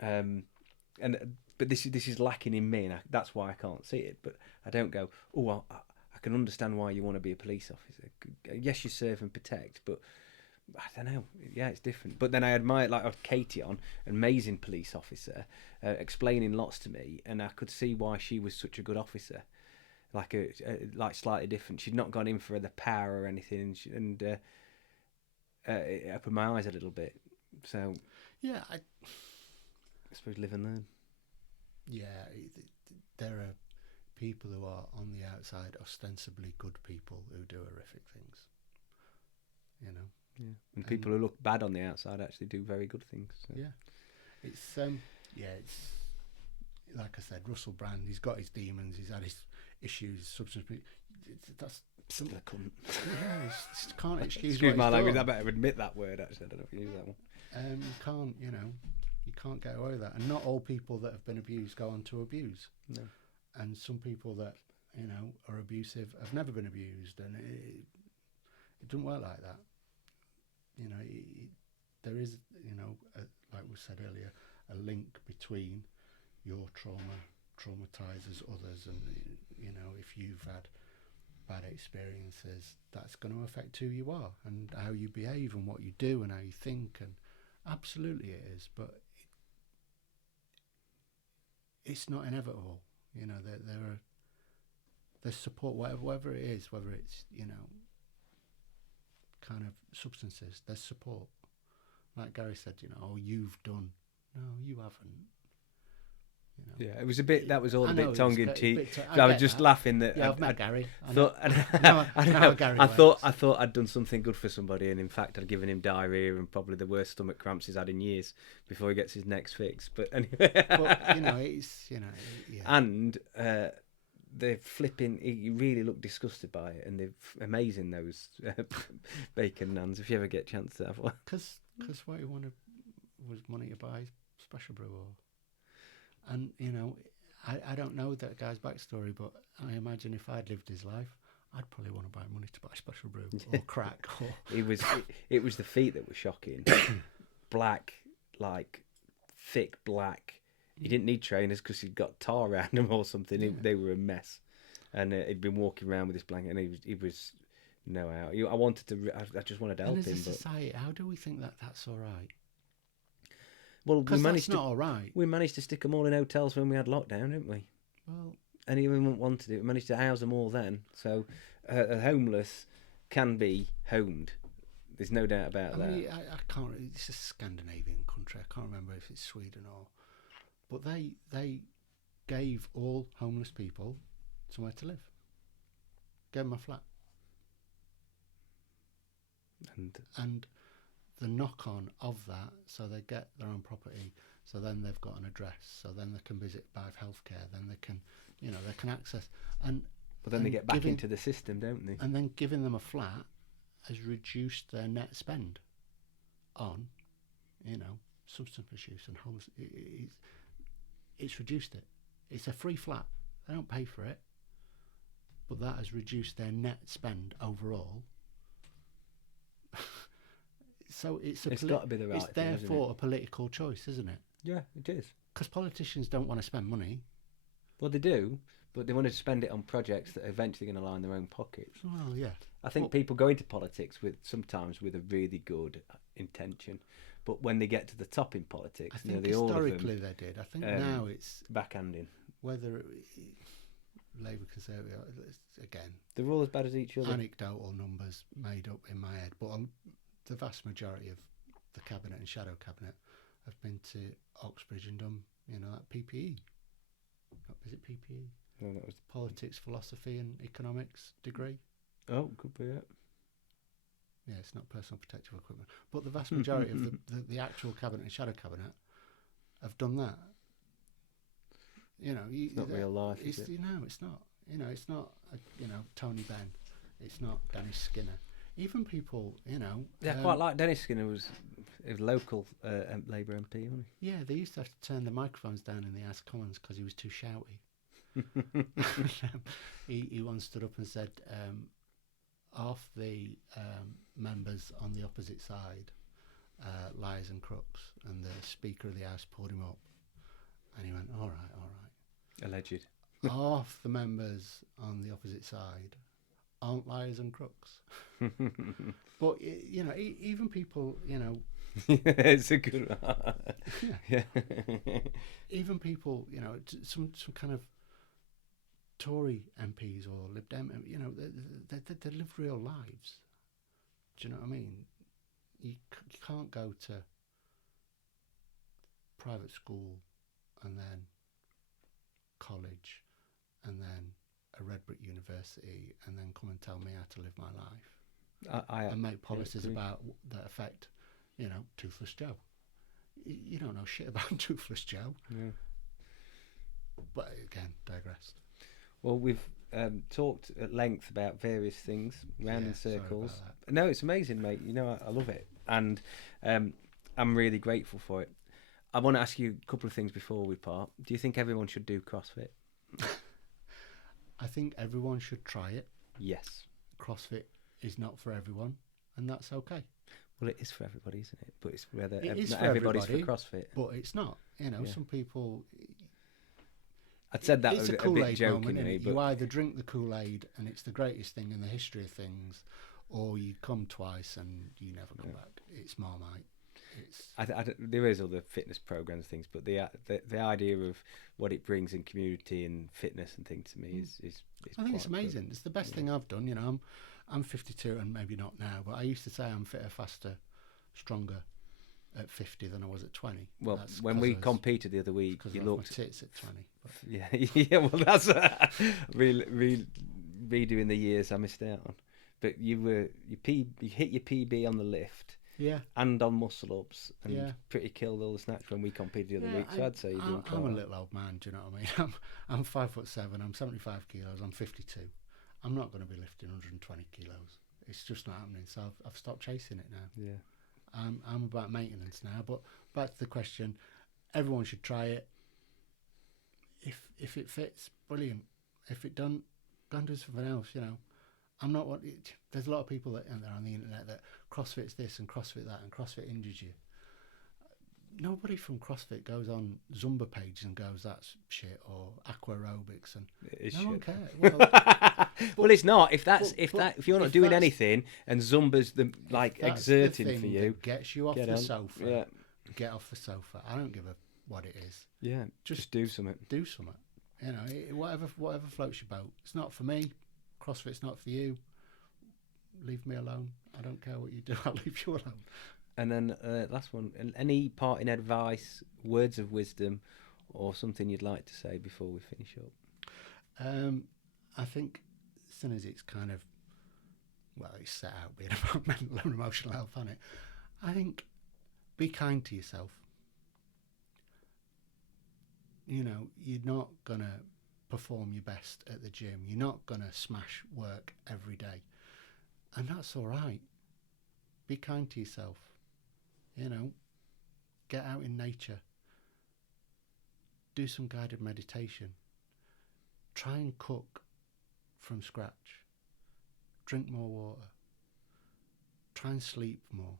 but this is lacking in me, and that's why I can't see it. But I don't go, oh, I can understand why you want to be a police officer. Yes, you serve and protect, but I don't know. Yeah, it's different. But then I admire, like, I had Katie on, an amazing police officer, explaining lots to me, and I could see why she was such a good officer. Like slightly different. She'd not gone in for the power or anything, and it opened my eyes a little bit. So yeah, I suppose live and learn. Yeah, there are people who are on the outside ostensibly good people who do horrific things. Yeah, and people who look bad on the outside actually do very good things. So. Yeah, it's like I said, Russell Brand. He's got his demons. He's had his issues, substance. That's still a cunt. Yeah, can't excuse. Excuse my language. I better admit that word. Actually, I don't know if you use that one. You can't get away with that. And not all people that have been abused go on to abuse. No. And some people that are abusive have never been abused, and it doesn't work like that. There is, like we said earlier, a link between your trauma traumatizes others, and if you've had bad experiences, that's going to affect who you are and how you behave and what you do and how you think, and absolutely it is, but it's not inevitable. There's support, whatever it is, whether it's kind of substances, there's support. Like Gary said, you've done. No, you haven't. Yeah, it was a bit. That was all a bit tongue in cheek. I was just laughing that. Yeah, I've met Gary. I thought I'd done something good for somebody, and in fact, I'd given him diarrhea and probably the worst stomach cramps he's had in years before he gets his next fix. But anyway, it's yeah. And they're flipping. You really look disgusted by it, and they're amazing, those bacon naans. If you ever get a chance to have one, because what you wanted was money to buy special brew, and I don't know that guy's backstory, but I imagine if I'd lived his life, I'd probably want to buy money to buy special brew or crack. Or it was the feet that were shocking, black, like thick black. He didn't need trainers because he'd got tar around him or something. Yeah. They were a mess, and he'd been walking around with this blanket, and he was no out. I wanted to. I just wanted to help him. And as a society, how do we think that that's all right? Well, because that's not all right. We managed to stick them all in hotels when we had lockdown, didn't we? Well, anyone wanted it, we managed to house them all then. So a homeless can be homed There's no doubt about I that. mean, I can't. It's a Scandinavian country. I can't remember if it's Sweden or, but they gave all homeless people somewhere to live. Gave them a flat, and the knock on of that, so they get their own property. So then they've got an address. So then they can visit BABB healthcare. Then they can, they can access But then they get back into the system, don't they? And then giving them a flat has reduced their net spend on, substance misuse and homeless. It's reduced it. It's a free flat. They don't pay for it, but that has reduced their net spend overall. So it's got to be the right It's thing, therefore a political choice, isn't it? Yeah, it is. Because politicians don't want to spend money. Well, they do, but they want to spend it on projects that are eventually going to line their own pockets. Well, yeah. I think people go into politics sometimes with a really good intention, but when they get to the top in politics, I think they all of them, historically they did. I think now it's backhanding. Whether Labour, Conservative, again, they're all as bad as each other. Anecdotal numbers made up in my head, but the vast majority of the cabinet and shadow cabinet have been to Oxbridge and done, that PPE. Is it PPE? No, that was Politics, Philosophy and Economics degree. Oh, could be it. Yeah, it's not personal protective equipment. But the vast majority of the actual cabinet and shadow cabinet have done that. It's not real life, is it? It's not. It's not, Tony Benn. It's not Dennis Skinner. Even people, Yeah, quite like Dennis Skinner was a local Labour MP, wasn't he? Yeah, they used to have to turn the microphones down in the House of Commons because he was too shouty. He once stood up and said, half the members on the opposite side, liars and crooks, and the Speaker of the House pulled him up, and he went, all right. Alleged. Half the members on the opposite side aren't liars and crooks. But, even people, it's a good one. Yeah. Even people, some kind of Tory MPs or Lib Dem, they live real lives. Do you know what I mean? You can't go to private school and then college and then a red brick university and then come and tell me how to live my life and make policies about that affect, Toothless Joe. You don't know shit about Toothless Joe. Yeah. But again, digressed. Well, we've talked at length about various things, round in circles. Sorry about that. No, it's amazing, mate. I love it, and I'm really grateful for it. I want to ask you a couple of things before we part. Do you think everyone should do CrossFit? I think everyone should try it. Yes. CrossFit is not for everyone, and that's okay. Well, it is for everybody, isn't it? But it's whether It is not for everybody's everybody, for CrossFit. But it's not. Some people. I'd said that it's a a Kool-Aid bit jokingly, moment, but you either drink the Kool-Aid and it's the greatest thing in the history of things, or you come twice and you never come back. It's Marmite. There is other fitness programs and things, but the idea of what it brings in community and fitness and things to me is I think it's amazing. Good. It's the best thing I've done. I'm 52 and maybe not now, but I used to say I'm fitter, faster, stronger at 50 than I was at 20. Well, when we competed the other week, you looked my tits at 20. But. Yeah. Well, that's redoing the years I missed out on. But you hit your PB on the lift. Yeah. And on muscle ups, and pretty killed all the snatch when we competed the other week. So I'd say you're doing quite I'm well. a little old man. Do you know what I mean? I'm 5'7". I'm 75 kilos. I'm 52. I'm not going to be lifting 120 kilos. It's just not happening. So I've stopped chasing it now. Yeah. I'm about maintenance now. But back to the question, everyone should try it. If it fits, brilliant. If it don't, go and do something else. I'm not there's a lot of people that are on the internet that CrossFit's this and CrossFit that and CrossFit injures you. Nobody from CrossFit goes on Zumba page and goes, that's shit, or aqua aerobics, and no one cares. Well, it's not. If you're not doing anything and Zumba's exerting the thing for you, that gets you off the sofa. Yeah. Get off the sofa. I don't give a what it is. Yeah, just do something. Do something. Whatever floats your boat. It's not for me. CrossFit's not for you. leave me alone. I don't care what you do. I'll leave you alone. And then last one, any parting advice, words of wisdom, or something you'd like to say before we finish up? I think, soon as it's kind of, well, it's set out being about mental and emotional health, isn't it? I think, be kind to yourself. You know, you're not going to perform your best at the gym. You're not going to smash work every day. And that's all right. Be kind to yourself. You know, get out in nature. Do some guided meditation. Try and cook from scratch. Drink more water. Try and sleep more.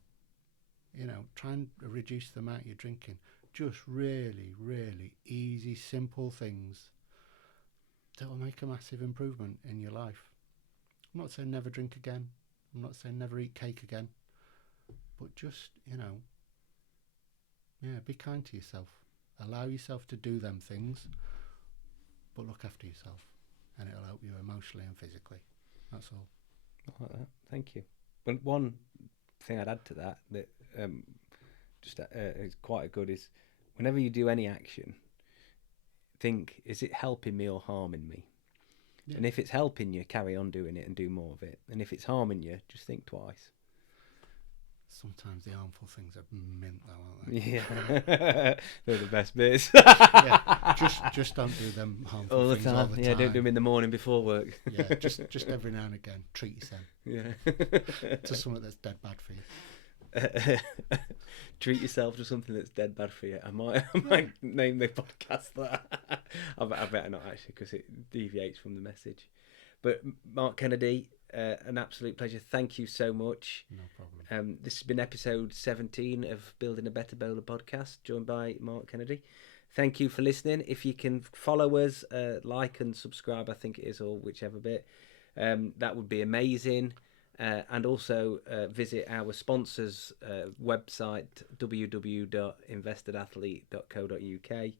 You know, try and reduce the amount you're drinking. Just really, really easy, simple things that will make a massive improvement in your life. I'm not saying never drink again. I'm not saying never eat cake again. But just, you know, yeah, be kind to yourself. Allow yourself to do them things, but look after yourself, and it'll help you emotionally and physically. That's all. I like that. Thank you. But one thing I'd add to that is quite good is whenever you do any action, think, is it helping me or harming me? Yeah. And if it's helping you, carry on doing it and do more of it. And if it's harming you, just think twice. Sometimes the harmful things are mint, though, aren't they? Yeah, they're the best bits. Yeah, just don't do them harmful all the things time. all the time. Yeah, don't do them in the morning before work. Yeah, just every now and again, treat yourself. Yeah, to something that's dead bad for you. Treat yourself to something that's dead bad for you. I might name the podcast that. I better not actually, because it deviates from the message. But Mark Kennedy, an absolute pleasure. Thank you so much. No problem. This has been episode 17 of Building a Better Bowler podcast, joined by Mark Kennedy. Thank you for listening. If you can follow us, like and subscribe, I think it is, or whichever bit, that would be amazing. And also visit our sponsors' website, www.investedathlete.co.uk,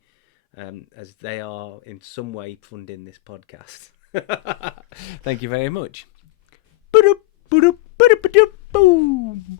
as they are in some way funding this podcast. Thank you very much. Boom.